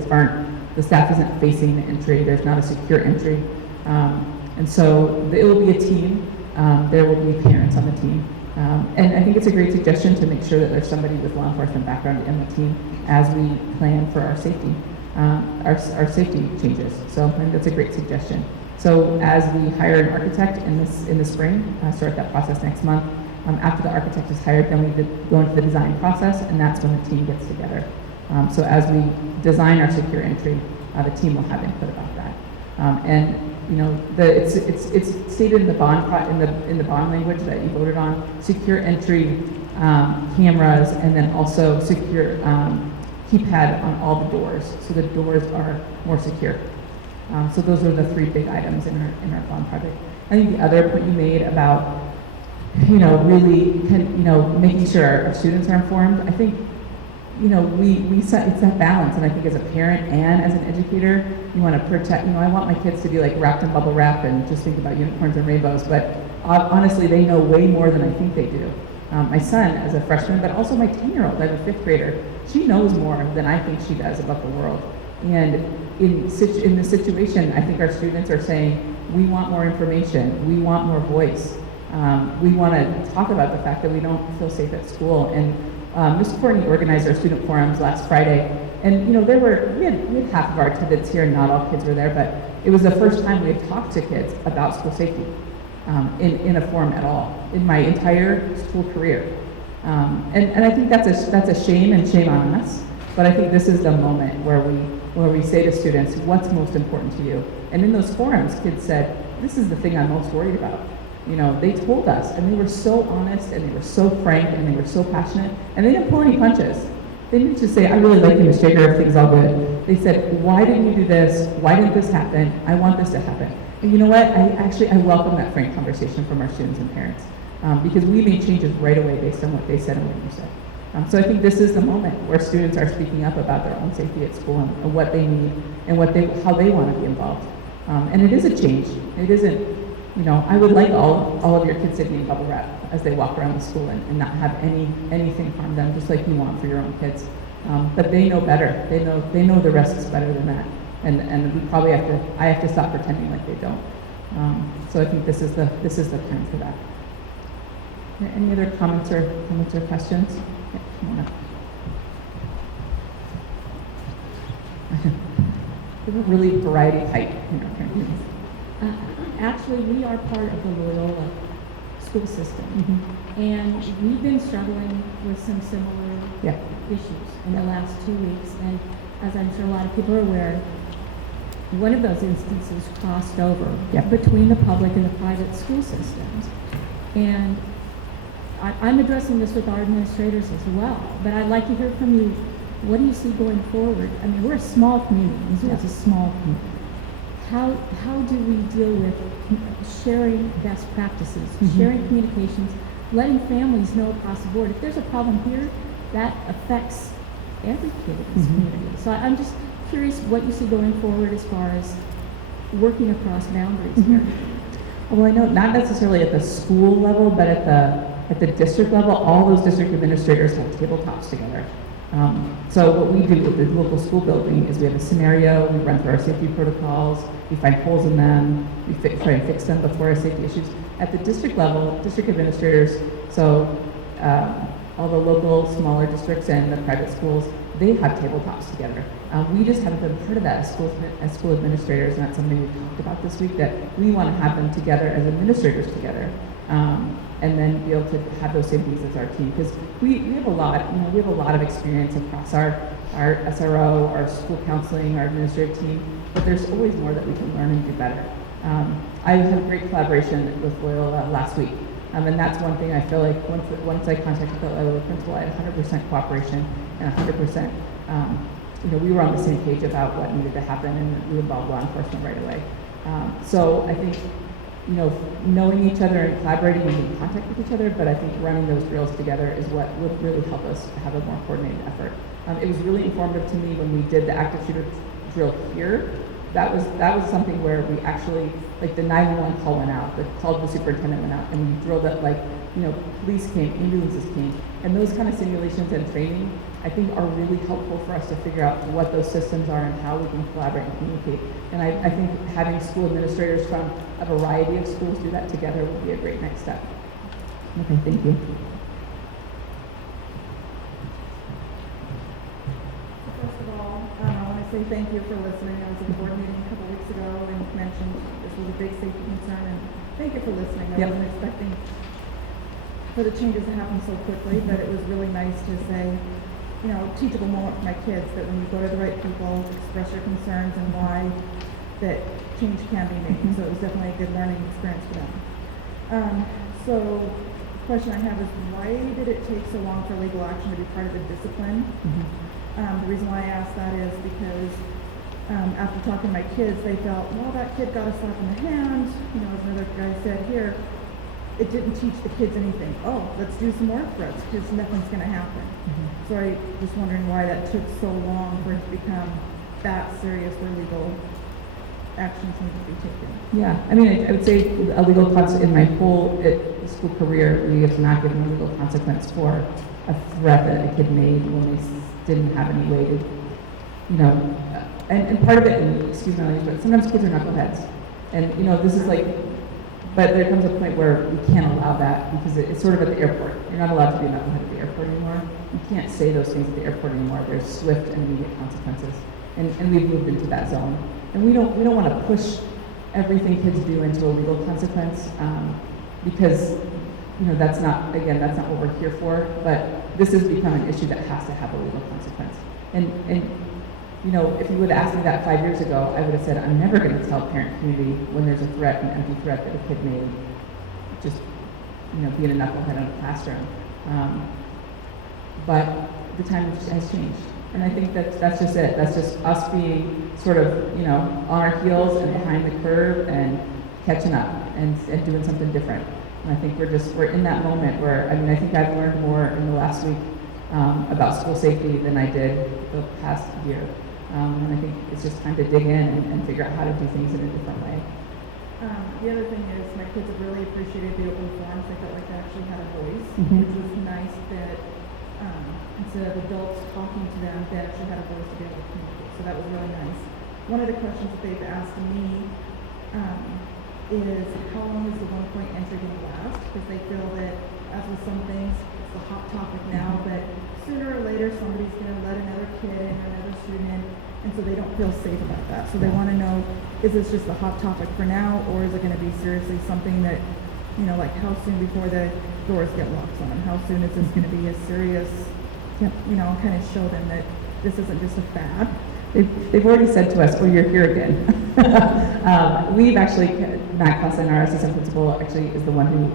the staff isn't facing the entry, there's not a secure entry. And so it will be a team, there will be parents on the team. And I think it's a great suggestion to make sure that there's somebody with law enforcement background in the team as we plan for our safety, our safety changes. So I think that's a great suggestion. So as we hire an architect in the spring, start that process next month. After the architect is hired, then we go into the design process, and that's when the team gets together. So as we design our secure entry, the team will have input about that. And you know, it's stated in the bond in the bond language that you voted on: secure entry, cameras, and then also secure keypad on all the doors, so the doors are more secure. So those are the 3 big items in our bond project. I think the other point you made about, you know, really, making sure our students are informed. I think, you know, it's that balance, and I think as a parent and as an educator, you want to protect. You know, I want my kids to be like wrapped in bubble wrap and just think about unicorns and rainbows. But honestly, they know way more than I think they do. My son, as a freshman, but also my 10-year-old, I'm a 5th grader. She knows more than I think she does about the world. And in this situation, I think our students are saying, we want more information, we want more voice. We want to talk about the fact that we don't feel safe at school. And Ms. Courtney organized our student forums last Friday, and you know, we had half of our attendance here, and not all kids were there, but it was the first time we had talked to kids about school safety in a forum at all in my entire school career. And I think that's a shame, and shame on us. But I think this is the moment where we say to students, what's most important to you? And in those forums, kids said, this is the thing I'm most worried about. You know, they told us, and they were so honest, and they were so frank, and they were so passionate, and they didn't pull any punches. They didn't just say, I really like you, Ms. Jager, everything's all good. They said, why didn't you do this? Why didn't this happen? I want this to happen. And you know what? I welcome that frank conversation from our students and parents, because we made changes right away based on what they said and what you said. So I think this is the moment where students are speaking up about their own safety at school and what they need and how they want to be involved. And it is a change. It isn't, you know, I would like all of your kids to be in bubble wrap as they walk around the school and not have anything harm them, just like you want for your own kids. But they know better. They know the risks better than that. And we probably I have to stop pretending like they don't. So I think this is the time for that. Any other comments or questions? Yeah, come on up. We're really variety tight in our parents. Actually, we are part of the Loyola school system, and we've been struggling with some similar issues in the last 2 weeks. And as I'm sure a lot of people are aware, one of those instances crossed over between the public and the private school systems. And I'm addressing this with our administrators as well, but I'd like to hear from you. What do you see going forward? I mean, we're a small community. Missoula is a small community. How do we deal with sharing best practices, sharing communications, letting families know across the board? If there's a problem here, that affects every kid in this community. So I'm just curious what you see going forward as far as working across boundaries here. Well, I know not necessarily at the school level, but at the district level, all those district administrators have tabletops together. So what we do with the local school building is we have a scenario, we run through our safety protocols, we find holes in them, we try and fix them before our safety issues. At the district level, district administrators, so all the local smaller districts and the private schools, they have tabletops together. We just haven't been part of that as school administrators, and that's something we talked about this week, that we want to have them together as administrators together. And then be able to have those same things as our team, because we have a lot, we have a lot of experience across our SRO, our school counseling, our administrative team, but there's always more that we can learn and do better. I had great collaboration with Loyola last week, and that's one thing I feel like once I contacted the Loyola principal, I had 100% cooperation and 100%, we were on the same page about what needed to happen, and we involved law enforcement right away. So I think, knowing each other and collaborating and being in contact with each other, but I think running those drills together is what would really help us have a more coordinated effort. It was really informative to me when we did the active shooter drill here, that was something where we actually, like the 911 call went out, the call to the superintendent went out, and we drilled it like, police came, ambulances came, and those kind of simulations and training, I think are really helpful for us to figure out what those systems are and how we can collaborate and communicate. And I think having school administrators from a variety of schools do that together would be a great next step. Okay, thank you. First of all, I want to say thank you for listening. I was at a board meeting a couple weeks ago and mentioned this was a big safety concern, and thank you for listening. I Yep. wasn't expecting for the changes to happen so quickly, but it was really nice to say, teachable moment for my kids, that when you go to the right people, express your concerns and why, that change can be made. So it was definitely a good learning experience for them. So the question I have is, why did it take so long for legal action to be part of the discipline? The reason why I ask that is because after talking to my kids, they felt, well, that kid got a slap in the hand. As another guy said here, it didn't teach the kids anything. Oh, let's do some more threats because nothing's going to happen. So I just wondering why that took so long for it to become that serious where legal actions need to be taken. Yeah, I mean, I would say a legal consequence in my whole school career, we have not given a legal consequence for a threat that a kid made when they didn't have any way to, and part of it, and excuse my language, but sometimes kids are knuckleheads. And, this is like, but there comes a point where we can't allow that because it's sort of at the airport. You're not allowed to be a knucklehead at the airport anymore. You can't say those things at the airport anymore. There's swift and immediate consequences. And we've moved into that zone. And we don't want to push everything kids do into a legal consequence because that's not what we're here for. But this has become an issue that has to have a legal consequence. And if you would have asked me that 5 years ago, I would have said I'm never going to tell parent community when there's a threat, an empty threat that a kid made, just being a knucklehead in a classroom. But the time has changed. And I think that's just it. That's just us being sort of, on our heels and behind the curve and catching up and doing something different. And I think we're in that moment where, I think I've learned more in the last week about school safety than I did the past year. And I think it's just time to dig in and figure out how to do things in a different way. The other thing is my kids have really appreciated the open forums. They felt like they actually had a voice, Mhm. which was nice that instead of adults talking to them, they actually had a voice to be able to communicate. So that was really nice. One of the questions that they've asked me is how long is the 1-point entry going to last? Because they feel that, as with some things, it's a hot topic now, but sooner or later somebody's going to let another kid or another student in, and so they don't feel safe about that. So they want to know, is this just a hot topic for now, or is it going to be seriously something that, like how soon before the doors get locked on them? How soon is this going to be a serious, kind of show them that this isn't just a fad? They've already said to us, "Oh, you're here again." We've actually, Matt Clausen, our assistant principal, actually is the one who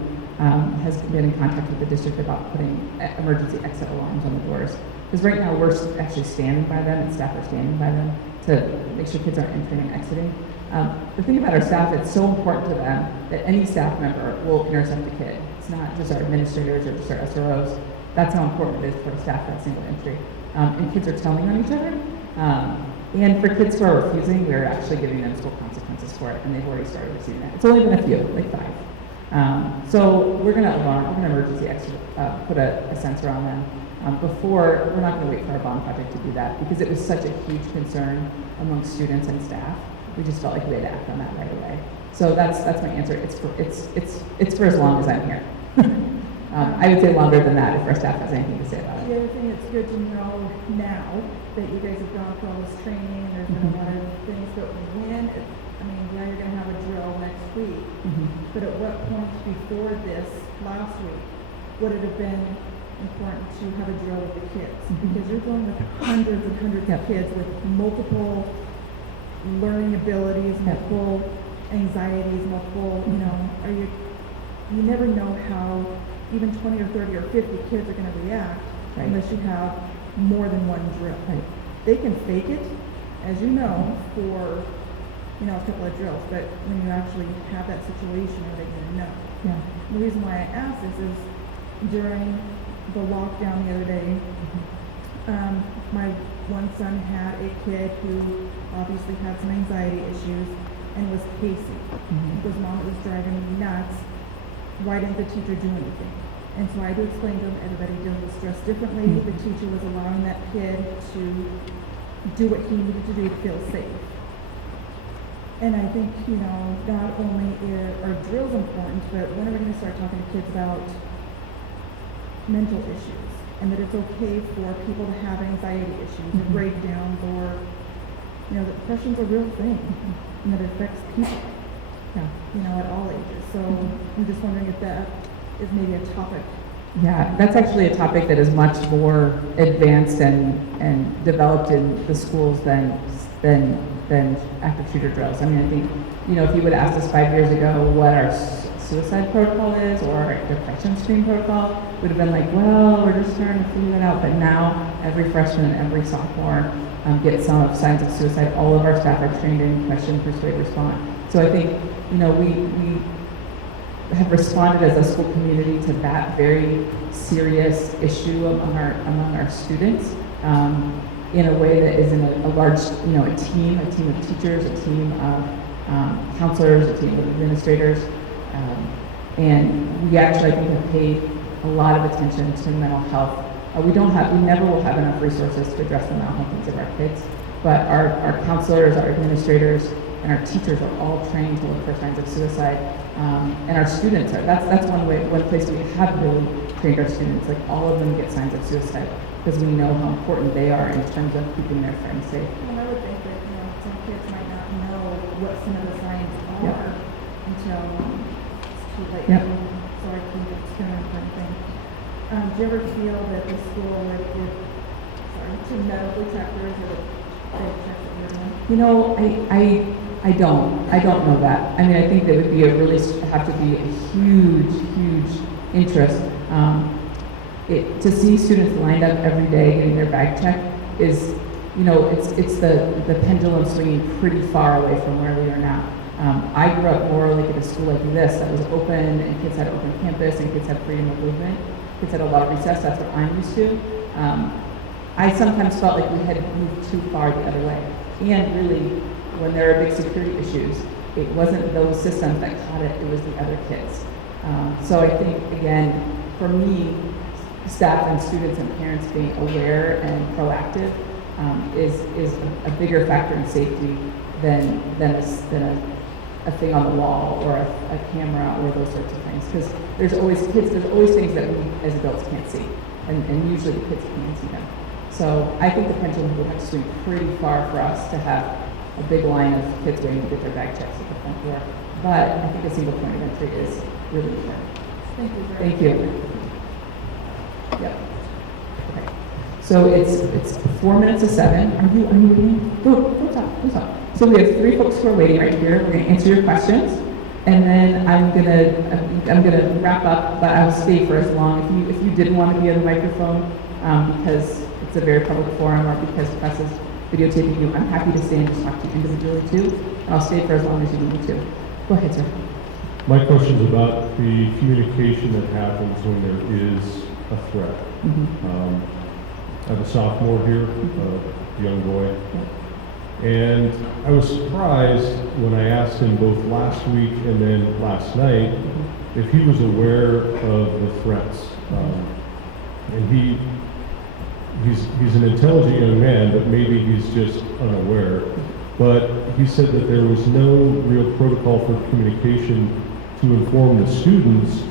has been in contact with the district about putting emergency exit alarms on the doors. Because right now we're actually standing by them, and staff are standing by them to make sure kids aren't entering and exiting. The thing about our staff, it's so important to them that any staff member will intercept a kid. It's not just our administrators or just our SROs. That's how important it is for a staff that single entry. And kids are telling on each other. And for kids who are refusing, we're actually giving them school consequences for it, and they've already started receiving that. It's only been a few, like 5. So we're going to emergency exit, put a sensor on them. We're not going to wait for our bond project to do that because it was such a huge concern among students and staff. We just felt like we had to act on that right away. So that's my answer. It's for as long as I'm here. I would say longer than that if our staff has anything to say about it. The other thing that's good to know now that you guys have gone through all this training and there's been a lot of things, but yeah, you're going to have a drill next week, but at what point before this last week would it have been important to have a drill with the kids? Because you're dealing with hundreds and hundreds of kids with multiple learning abilities, multiple anxieties, multiple, you never know how even 20 or 30 or 50 kids are going to react unless you have more than one drill. Right. They can fake it, as you know, for a couple of drills, but when you actually have that situation, are they going to know? Yeah. The reason why I ask this is during the lockdown the other day, My one son had a kid who obviously had some anxiety issues and was pacing. Because Mom, it was driving me nuts. Why didn't the teacher do anything? And so I had to explain to him, everybody deals with stress differently. The teacher was allowing that kid to do what he needed to do to feel safe. And I think, not only are drills important, but when are we going to start talking to kids about mental issues? And that it's okay for people to have anxiety issues or breakdowns or, that depression's a real thing and that it affects people, at all ages. So I'm just wondering if that is maybe a topic. Yeah, that's actually a topic that is much more advanced and developed in the schools than active shooter drills. I mean, I think, if you would have asked us 5 years ago what our suicide protocol is or our depression screen protocol, would have been like, well, we're just trying to figure that out. But now every freshman, every sophomore gets some signs of suicide. All of our staff are trained in question, persuade, respond. So I think, we have responded as a school community to that very serious issue among our students in a way that is in a large, a team of teachers, a team of counselors, a team of administrators, and we actually, I think, have paid a lot of attention to mental health. We never will have enough resources to address the mental health needs of our kids, but our counselors, our administrators, and our teachers are all trained to look for signs of suicide. And our students that's one place we have really trained our students. Like, all of them get signs of suicide because we know how important they are in terms of keeping their friends safe. Well, I would think that, some kids might not know what some of the signs are until it's too late. Yep. So I think it's kind of an important thing. Do you ever feel that the school would give, to medical checkers or the checks that you're doing? I don't know that. I mean, I think that would be have to be a huge interest. To see students lined up every day getting their bag checked is, it's the pendulum swinging pretty far away from where we are now. I grew up more like at a school like this that was open, and kids had open campus, and kids had freedom of movement. Kids had a lot of recess. That's what I'm used to. I sometimes felt like we had moved too far the other way. And really, when there are big security issues, it wasn't those systems that caught it, it was the other kids. So I think, again, for me, staff and students and parents being aware and proactive is a bigger factor in safety than a thing on the wall or a camera or those sorts of things. Because there's always things that we as adults can't see, and usually the kids can see them. So I think the pendulum would have to swing pretty far for us to have a big line of kids waiting to get their bag checks at the front door. But I think a single point of entry is really important. Thank you. Thank you. Yep. Okay. So it's 4 minutes to 7. Are you waiting? Go talk. So we have 3 folks who are waiting right here. We're going to answer your questions, and then I'm gonna wrap up. But I'll stay for as long. If you didn't want to be on the microphone because it's a very public forum or because press is videotaping you, I'm happy to stay and just talk to you individually too. And I'll stay for as long as you need me to. Go ahead, sir. My question is about the communication that happens when there is a threat. I have a sophomore here, a young boy, and I was surprised when I asked him both last week and then last night if he was aware of the threats. And he's an intelligent young man, but maybe he's just unaware. But he said that there was no real protocol for communication to inform the students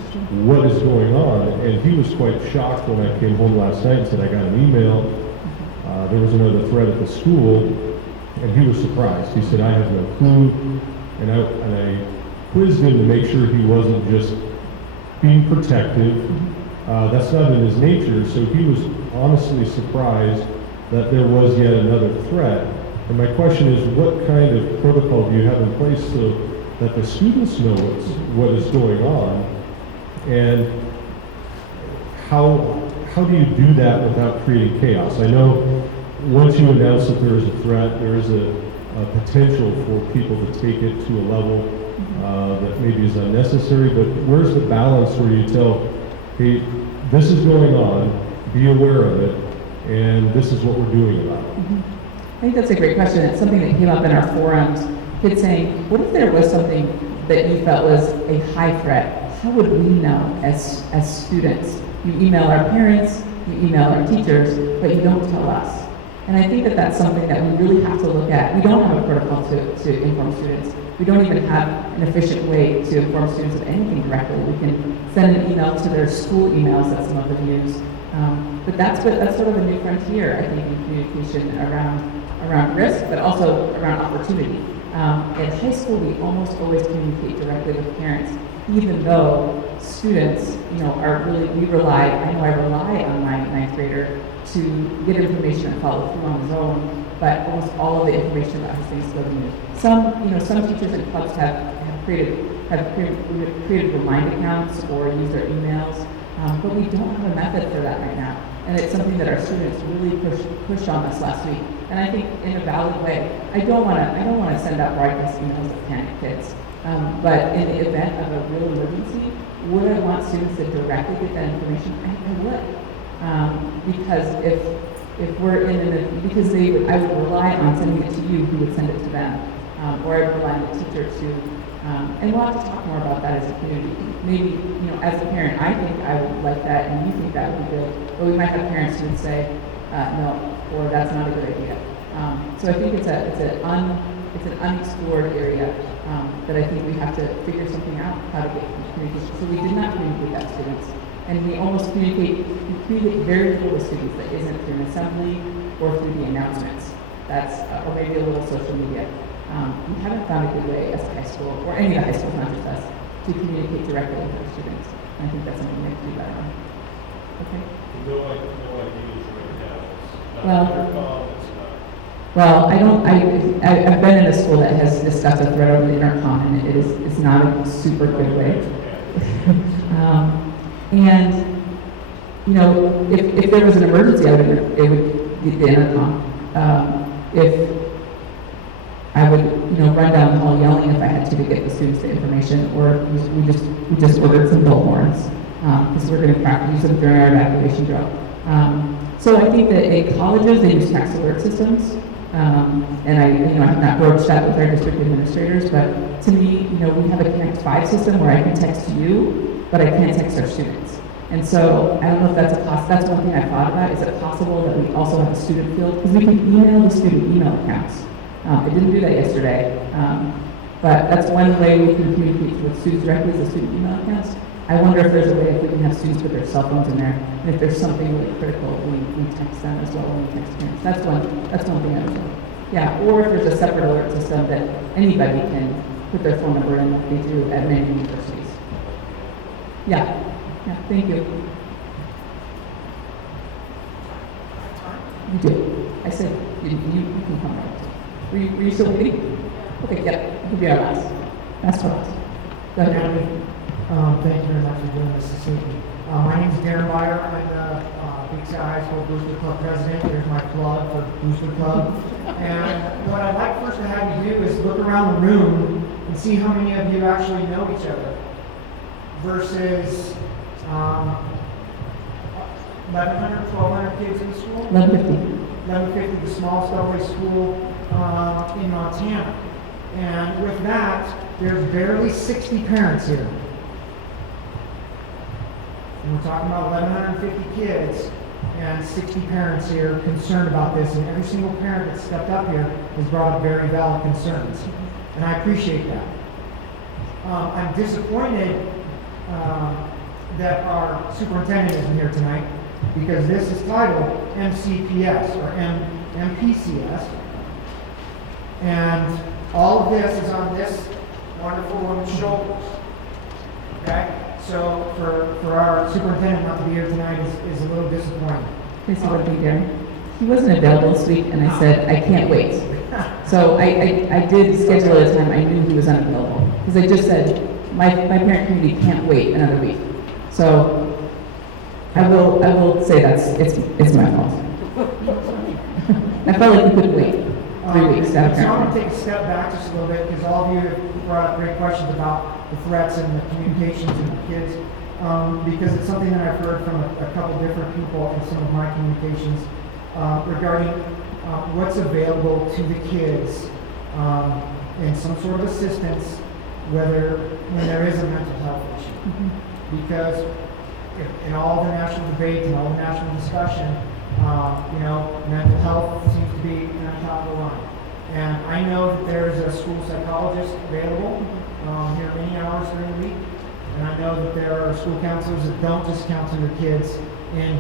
what is going on. And he was quite shocked when I came home last night and said, I got an email, there was another threat at the school, and he was surprised. He said, I have no clue. And I quizzed him to make sure he wasn't just being protective. That's not in his nature, so he was honestly surprised that there was yet another threat. And my question is, what kind of protocol do you have in place so that the students know what is going on? And how do you do that without creating chaos? I know once you announce that there is a threat, there is a potential for people to take it to a level that maybe is unnecessary, but where's the balance where you tell, hey, this is going on, be aware of it, And this is what we're doing about it. I think that's a great question. It's something that came up in our forums. Kids saying, what if there was something that you felt was a high threat? How would we know as students? You email our parents, you email our teachers, but you don't tell us. And I think that that's something that we really have to look at. We don't have a protocol to inform students. We don't even have an efficient way to inform students of anything directly. We can send an email to their school emails that some of them use. But that's sort of a new frontier, I think, in communication around risk, but also around opportunity. At high school, we almost always communicate directly with parents, even though students, are really, I know I rely on my ninth grader to get information and follow through on his own, but almost all of the information about his things go to me. Some teachers and clubs have created remind accounts or use their emails, but we don't have a method for that right now. And it's something that our students really pushed on us last week. And I think in a valid way. I don't want to send out broadcast emails that panic kids. But in the event of a real emergency, would I want students to directly get that information? I would. Because if we're I would rely on sending it to you, who would send it to them. Or I would rely on the teacher to, and we'll have to talk more about that as a community. Maybe, as a parent, I think I would like that, and you think that would be good. But we might have parents who would say, no, or that's not a good idea. So I think it's an unexplored area that I think we have to figure something out how to get communication. So we did not communicate that to students, and we communicate very little with students that isn't through an assembly or through the announcements. That's or maybe a little social media. We haven't found a good way as a high school, or any of the high schools, not just us, to communicate directly with our students. And I think that's something we have to do better on. Okay. No ideas right now. Well, I've been in a school that has discussed a threat over the intercom, and it's not a super good way. And if there was an emergency, it would get the intercom. If I would, run down the hall yelling if I had to get the students the information, or we just ordered some bullhorns because we're going to use them during our evacuation drill. So I think that in colleges they use text alert systems, and I have not broached that with our district administrators. But to me, we have a Connect 5 system where I can text you, but I can't text our students. And so I don't know if that's that's one thing I thought about. Is it possible that we also have a student field, because we can email the student email accounts. I didn't do that yesterday, but that's one way we can communicate with students directly, is the student email accounts. I wonder if there's a way if we can have students put their cell phones in there, and if there's something really critical, we text them as well when we text parents. That's one thing I would do. Yeah, or if there's a separate alert system that anybody can put their phone number in, like they do at many universities. Yeah, thank you. You do. I said you can come right. Were you still waiting? Okay, yeah, you'll be our last one. Go ahead. Thank you very much for doing this evening. My name is Darren Meyer. I'm the Big Sky High School Booster Club president. Here's my plug for Booster Club. And what I'd like first to have you do is look around the room and see how many of you actually know each other versus 1,100, 1,200 kids in the school? 1150. 1150, the smallest LA school in Montana. And with that, there's barely 60 parents here. And we're talking about 1,150 kids and 60 parents here concerned about this, and every single parent that stepped up here has brought up very valid concerns. And I appreciate that. I'm disappointed that our superintendent isn't here tonight, because this is titled MCPS or MPCS. And all of this is on this wonderful woman's shoulders. Okay? So for our superintendent not to be here tonight is a little disappointing. Here's what we did. He wasn't available this week, and I said, I can't wait. So I did schedule a time I knew he was unavailable, because I just said, my parent community can't wait another week. So I will say it's my fault. I felt like we couldn't wait 3 weeks. So I want to take a step back just a little bit, because all of you have brought up great questions about the threats and the communications and the kids, because it's something that I've heard from a couple different people in some of my communications. regarding what's available to the kids and some sort of assistance, when there is a mental health issue. Because in all the national debates and all the national discussion, mental health seems to be on top of the line. And I know that there's a school psychologist available here many hours during the week. And I know that there are school counselors that don't just counsel your kids in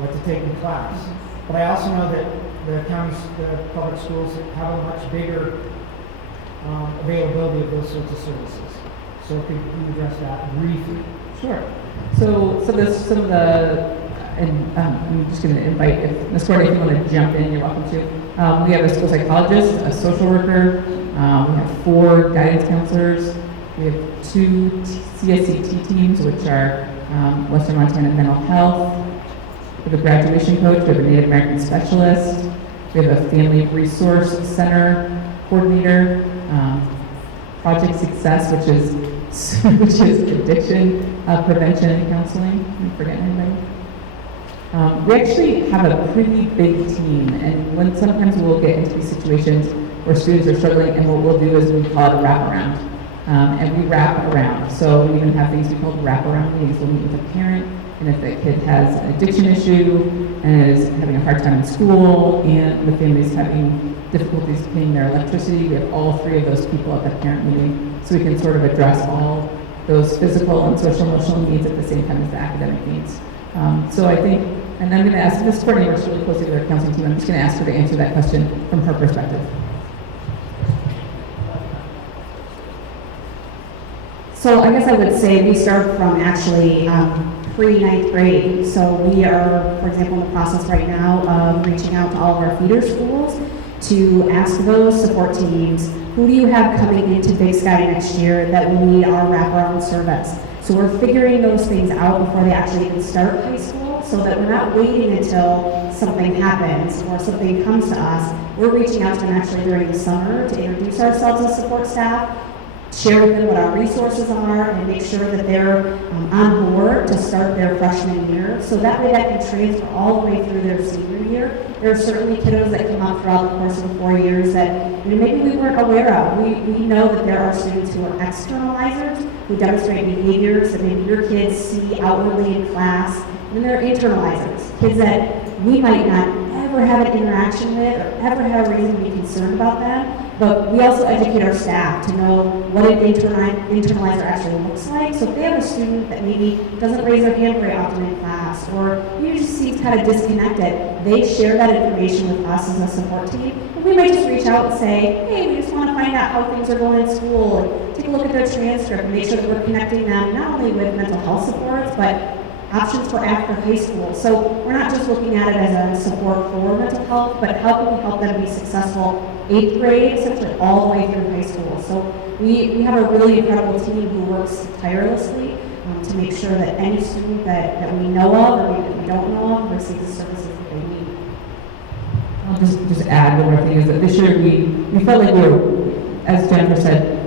what to take in class. But I also know that the public schools have a much bigger availability of those sorts of services. So could you address that briefly? Sure. So some of the and I'm just going to invite, if Ms. Courtney, if you want to jump in, you're welcome to. We have a school psychologist, a social worker, we have 4 guidance counselors, we have 2 CSCT teams, which are Western Montana Mental Health, we have a graduation coach, we have a Native American specialist, we have a family resource center coordinator, Project Success, which is addiction prevention and counseling. Am I forgetting anybody? We actually have a pretty big team, and sometimes we'll get into these situations where students are struggling, and what we'll do is we call it a wraparound. And we wrap around. So we even have things we call wraparound meetings. We'll meet with a parent, and if the kid has an addiction issue and is having a hard time in school, and the family's having difficulties paying their electricity, we have all 3 of those people at that parent meeting, so we can sort of address all those physical and social emotional needs at the same time as the academic needs. So I think, and I'm going to ask Ms. Courtney, works really closely with our counseling team, I'm just going to ask her to answer that question from her perspective. So I guess I would say we start from actually pre-9th grade. So we are, for example, in the process right now of reaching out to all of our feeder schools to ask those support teams, who do you have coming into Big Sky next year that will need our wraparound service? So we're figuring those things out before they actually even start high school, so that we're not waiting until something happens or something comes to us. We're reaching out to them actually during the summer to introduce ourselves as support staff, share with them what our resources are, and make sure that they're on board to start their freshman year. So that way that can transfer all the way through their senior year. There are certainly kiddos that come up throughout the course of the 4 years that maybe we weren't aware of. We know that there are students who are externalizers, who demonstrate behaviors that maybe your kids see outwardly in class, and they're internalizers, kids that we might not ever have an interaction with or ever have a reason to be concerned about them. But we also educate our staff to know what an internalizer actually looks like. So if they have a student that maybe doesn't raise their hand very often in class, or maybe just seems kind of disconnected, they share that information with us as a support team. And we might just reach out and say, hey, we just want to find out how things are going in school, and take a look at their transcript and make sure that we're connecting them not only with mental health supports, but options for after high school. So we're not just looking at it as a support for mental health, but how can we help them be successful 8th grade, essentially all the way through high school. So we have a really incredible team who works tirelessly to make sure that any student that we know of or that we don't know of receives the services that they need. I'll just add one more thing, is that this year we felt like we were, as Jennifer said,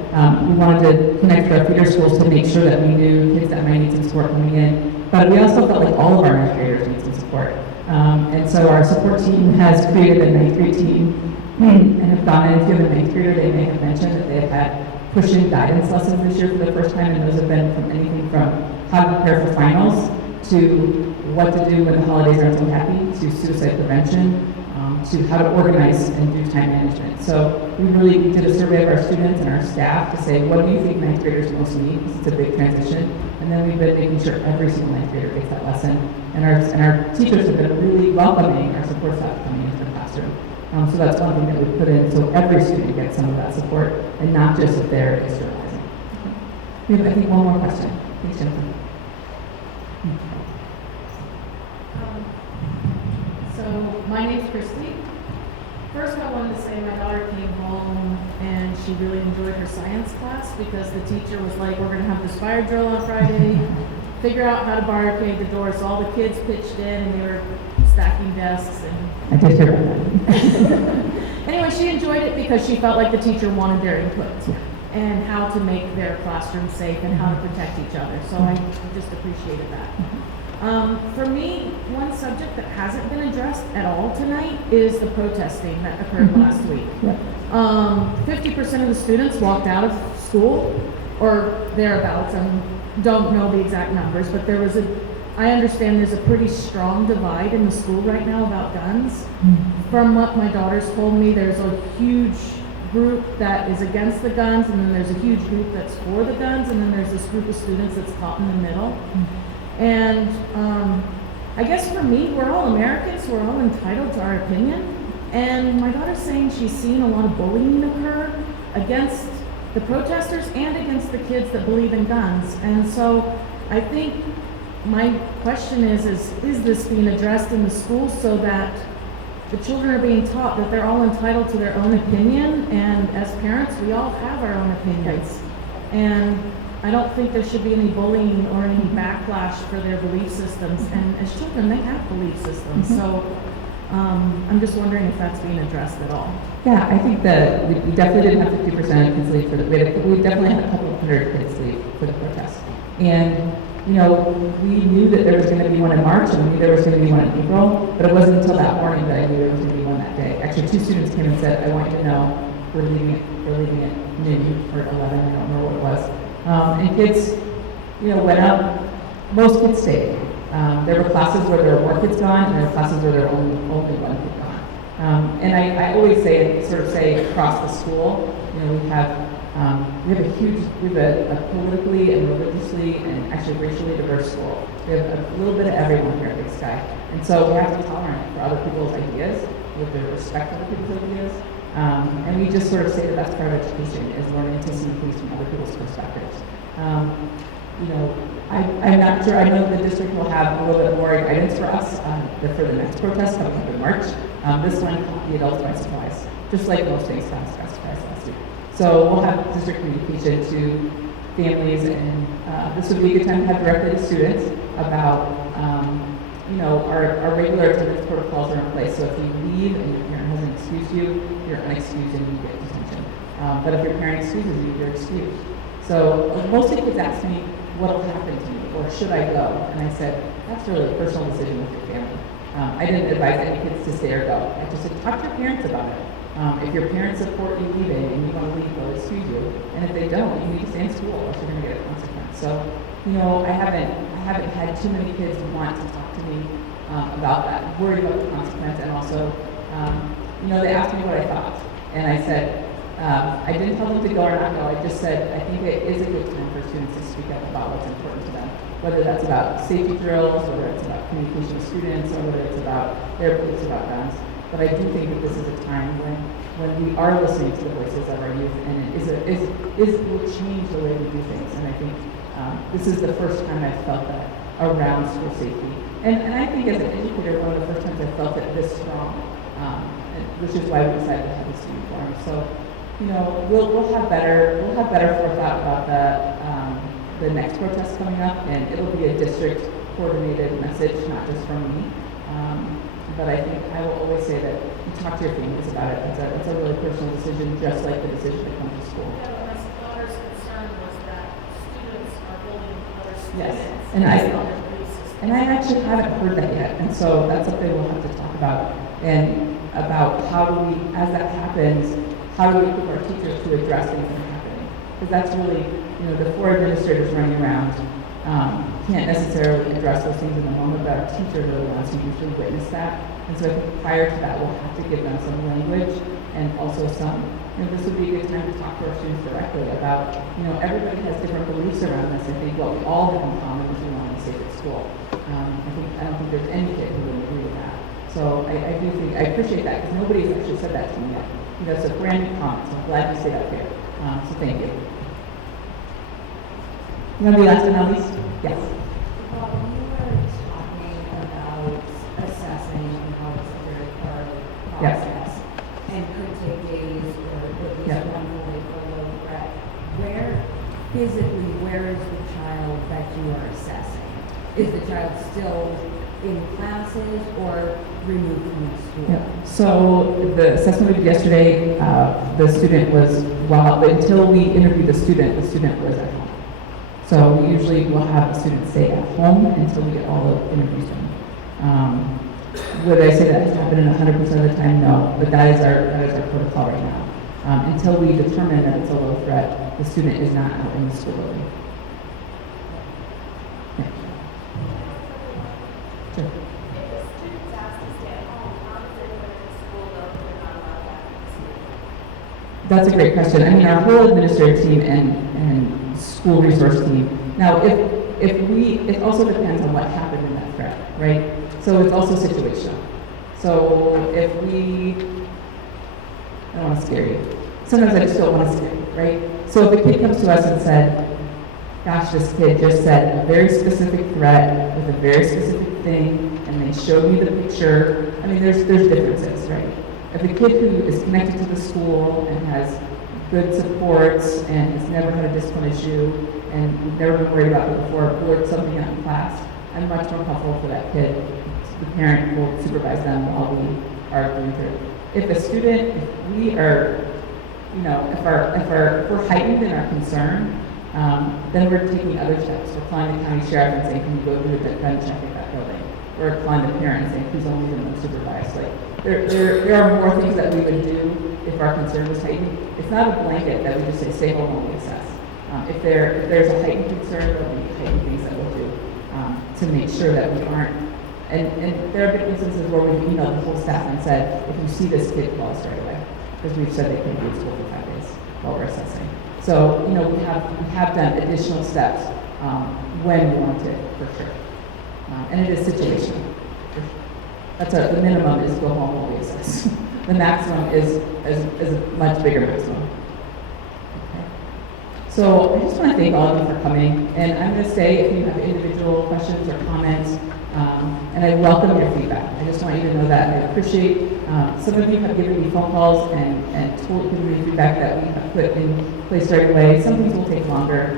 we wanted to connect with our feeder schools to make sure that we knew kids that might need some support coming in. But we also felt like all of our 9th graders need some support. And so our support team has created a 9th grade team and have gone in. If you have a 9th grader, they may have mentioned that they have had push-in guidance lessons this year for the first time, and those have been from anything from how to prepare for finals to what to do when the holidays aren't so happy, to suicide prevention, to how to organize and do time management. So we did a survey of our students and our staff to say, what do you think 9th graders most need? Because it's a big transition. And then we've been making sure every single 9th grader gets that lesson. And our teachers have been really welcoming our support staff coming into the classroom. So that's one thing that we put in, so every student gets some of that support, and not just if they're externalizing. We have, I think, one more question. Thanks, Jennifer. So my name's Christy. First, I wanted to say my daughter came home and she really enjoyed her science class because the teacher was like, we're going to have this fire drill on Friday, figure out how to barricade the door. So all the kids pitched in and they were stacking desks. I did hear about that. Anyway, she enjoyed it because she felt like the teacher wanted their input and how to make their classroom safe and how to protect each other. So I just appreciated that. For me, one subject that hasn't been addressed at all tonight is the protesting that occurred last week. Yep. 50% of the students walked out of school, or thereabouts. I don't know the exact numbers, but I understand there's a pretty strong divide in the school right now about guns. From what my daughter's told me, there's a huge group that is against the guns, and then there's a huge group that's for the guns, and then there's this group of students that's caught in the middle. And I guess for me, we're all Americans, we're all entitled to our opinion. And my daughter's saying she's seen a lot of bullying occur against the protesters and against the kids that believe in guns. And so I think my question is this being addressed in the schools so that the children are being taught that they're all entitled to their own opinion, and as parents, we all have our own opinions. And I don't think there should be any bullying or any backlash for their belief systems. And as children, they have belief systems. So I'm just wondering if that's being addressed at all. Yeah, I think that we definitely didn't have 50% of kids leave for we definitely had a couple of hundred kids leave for the protest. And, you know, we knew that there was going to be one in March, and we knew there was going to be one in April, but it wasn't until that morning that I knew there was going to be one that day. Actually, 2 students came and said, I want you to know we're leaving at noon or 11, I don't remember what it was. And kids, you know, went up. Most kids stayed. There were classes where there were more kids gone, and there were classes where there were only one kid gone. And I always say across the school, you know, we have a politically and religiously and actually racially diverse school. We have a little bit of everyone here at Big Sky. And so we have to be tolerant for other people's ideas, with the respect for other people's ideas. And we just sort of say that that's part of education, is learning to see things from other people's perspectives. You know, I'm not sure, I know the district will have a little bit more guidance for us for the next protest coming up in March. This one caught the adults by surprise, just like most things caught us by surprise last week. So we'll have district communication to families, and this would be a good time to have directly to students about, you know, our regular attendance protocols are in place. So if you leave and your parent hasn't excused you, you're unexcused and you get detention. But if your parent excuses you, you're excused. So most of the kids ask me, what'll happen to me, or should I go? And I said, that's really a personal decision with your family. I didn't advise any kids to stay or go. I just said, talk to your parents about it. If your parents support you leaving and you want to leave, they'll excuse you. And if they don't, you need to stay in school, or you're going to get a consequence. So, you know, I haven't had too many kids want to talk to me about that, worried about the consequence, and also, you know, they asked me what I thought, and I said, I didn't tell them to go or not go. I just said, I think it is a good time for students to speak up about what's important to them, whether that's about safety drills, whether it's about communication with students, or whether it's about their beliefs about guns. But I do think that this is a time when we are listening to the voices of our youth, and it will change the way we do things. And I think this is the first time I've felt that around school safety. And I think as an educator, one of the first times I felt it this strong, which is why we decided to have this student forum. So, you know, we'll have better forethought about the next protest coming up, and it'll be a district coordinated message, not just from me. But I think I will always say that you talk to your families about it. It's a really personal decision, just like the decision to come to school. Yeah, but my daughter's concern was that students are bullying other students. Yes, and I actually haven't heard that yet, and so that's something we'll have to talk about, and about how do we, as that happens, how do we equip our teachers to address things that are happening? Because that's really, you know, the 4 administrators running around can't necessarily address those things in the moment, but our teachers are the ones who usually witness that. And so I think prior to that, we'll have to give them some language, and also some, you know, this would be a good time to talk to our students directly about, you know, everybody has different beliefs around this. I think what we all have in common is we want to be safe at school. I don't think there's any kid who would agree with that. So I do think, I appreciate that, because nobody's actually said that to me yet. You know, it's a brand new comment, so I'm glad you say that here. So thank you. You want to be last but not least? Yes. Well, you were talking about assessing and how it's a very thorough process and could take days or at least one fully full threat. Where is the child that you are assessing? Is the child still in classes or removed from the school? Yeah. So the assessment we did yesterday, the student was, until we interviewed the student was at home. So we usually will have a student stay at home until we get all the interviews done. Would I say that has happened 100% of the time? No, but that is our protocol right now. Until we determine that it's a low threat, the student is not out in the school building. Yeah. Sure. That's a great question. I mean, our whole administrative team and school resource team. Now, it also depends on what happened in that threat, right? So it's also situational. So if I don't want to scare you. Sometimes I just don't want to scare you, right? So if a kid comes to us and said, gosh, this kid just said a very specific threat with a very specific thing, and they showed me the picture. I mean, there's differences, right? If a kid who is connected to the school and has good supports and has never had a discipline issue and we've never been worried about it before, blurt something out in class, I'm much more comfortable for that kid. The parent will supervise them while we are going through. If a student, if we are, if we're heightened in our concern, then we're taking other steps. We're calling the county sheriff and saying, can you go do a gun check at that building? We're calling the parent and saying, who's only going to supervise? Like, there are more things that we would do if our concern was heightened. It's not a blanket that we just say, stay home and we assess. If there's a heightened concern, there'll be heightened things that we'll do to make sure that we aren't. And there have been instances where we've emailed the whole staff and said, if you see this kid, call us right away. Because we've said they can't be in school for 5 days while we're assessing. So, we have done additional steps when warranted, for sure. And it is situational. The minimum is go home while we assess. The maximum is a much bigger maximum. Okay. So I just want to thank all of you for coming. And I'm going to say if you have individual questions or comments, and I welcome your feedback. I just want you to know that. I appreciate some of you have given me phone calls and given me feedback that we have put in place right away. Some things will take longer,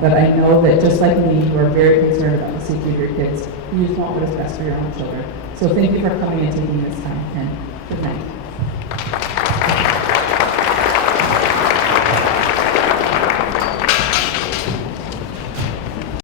but I know that just like me, you are very concerned about the safety of your kids. You just want what is best for your own children. So thank you for coming and taking this time, and good night.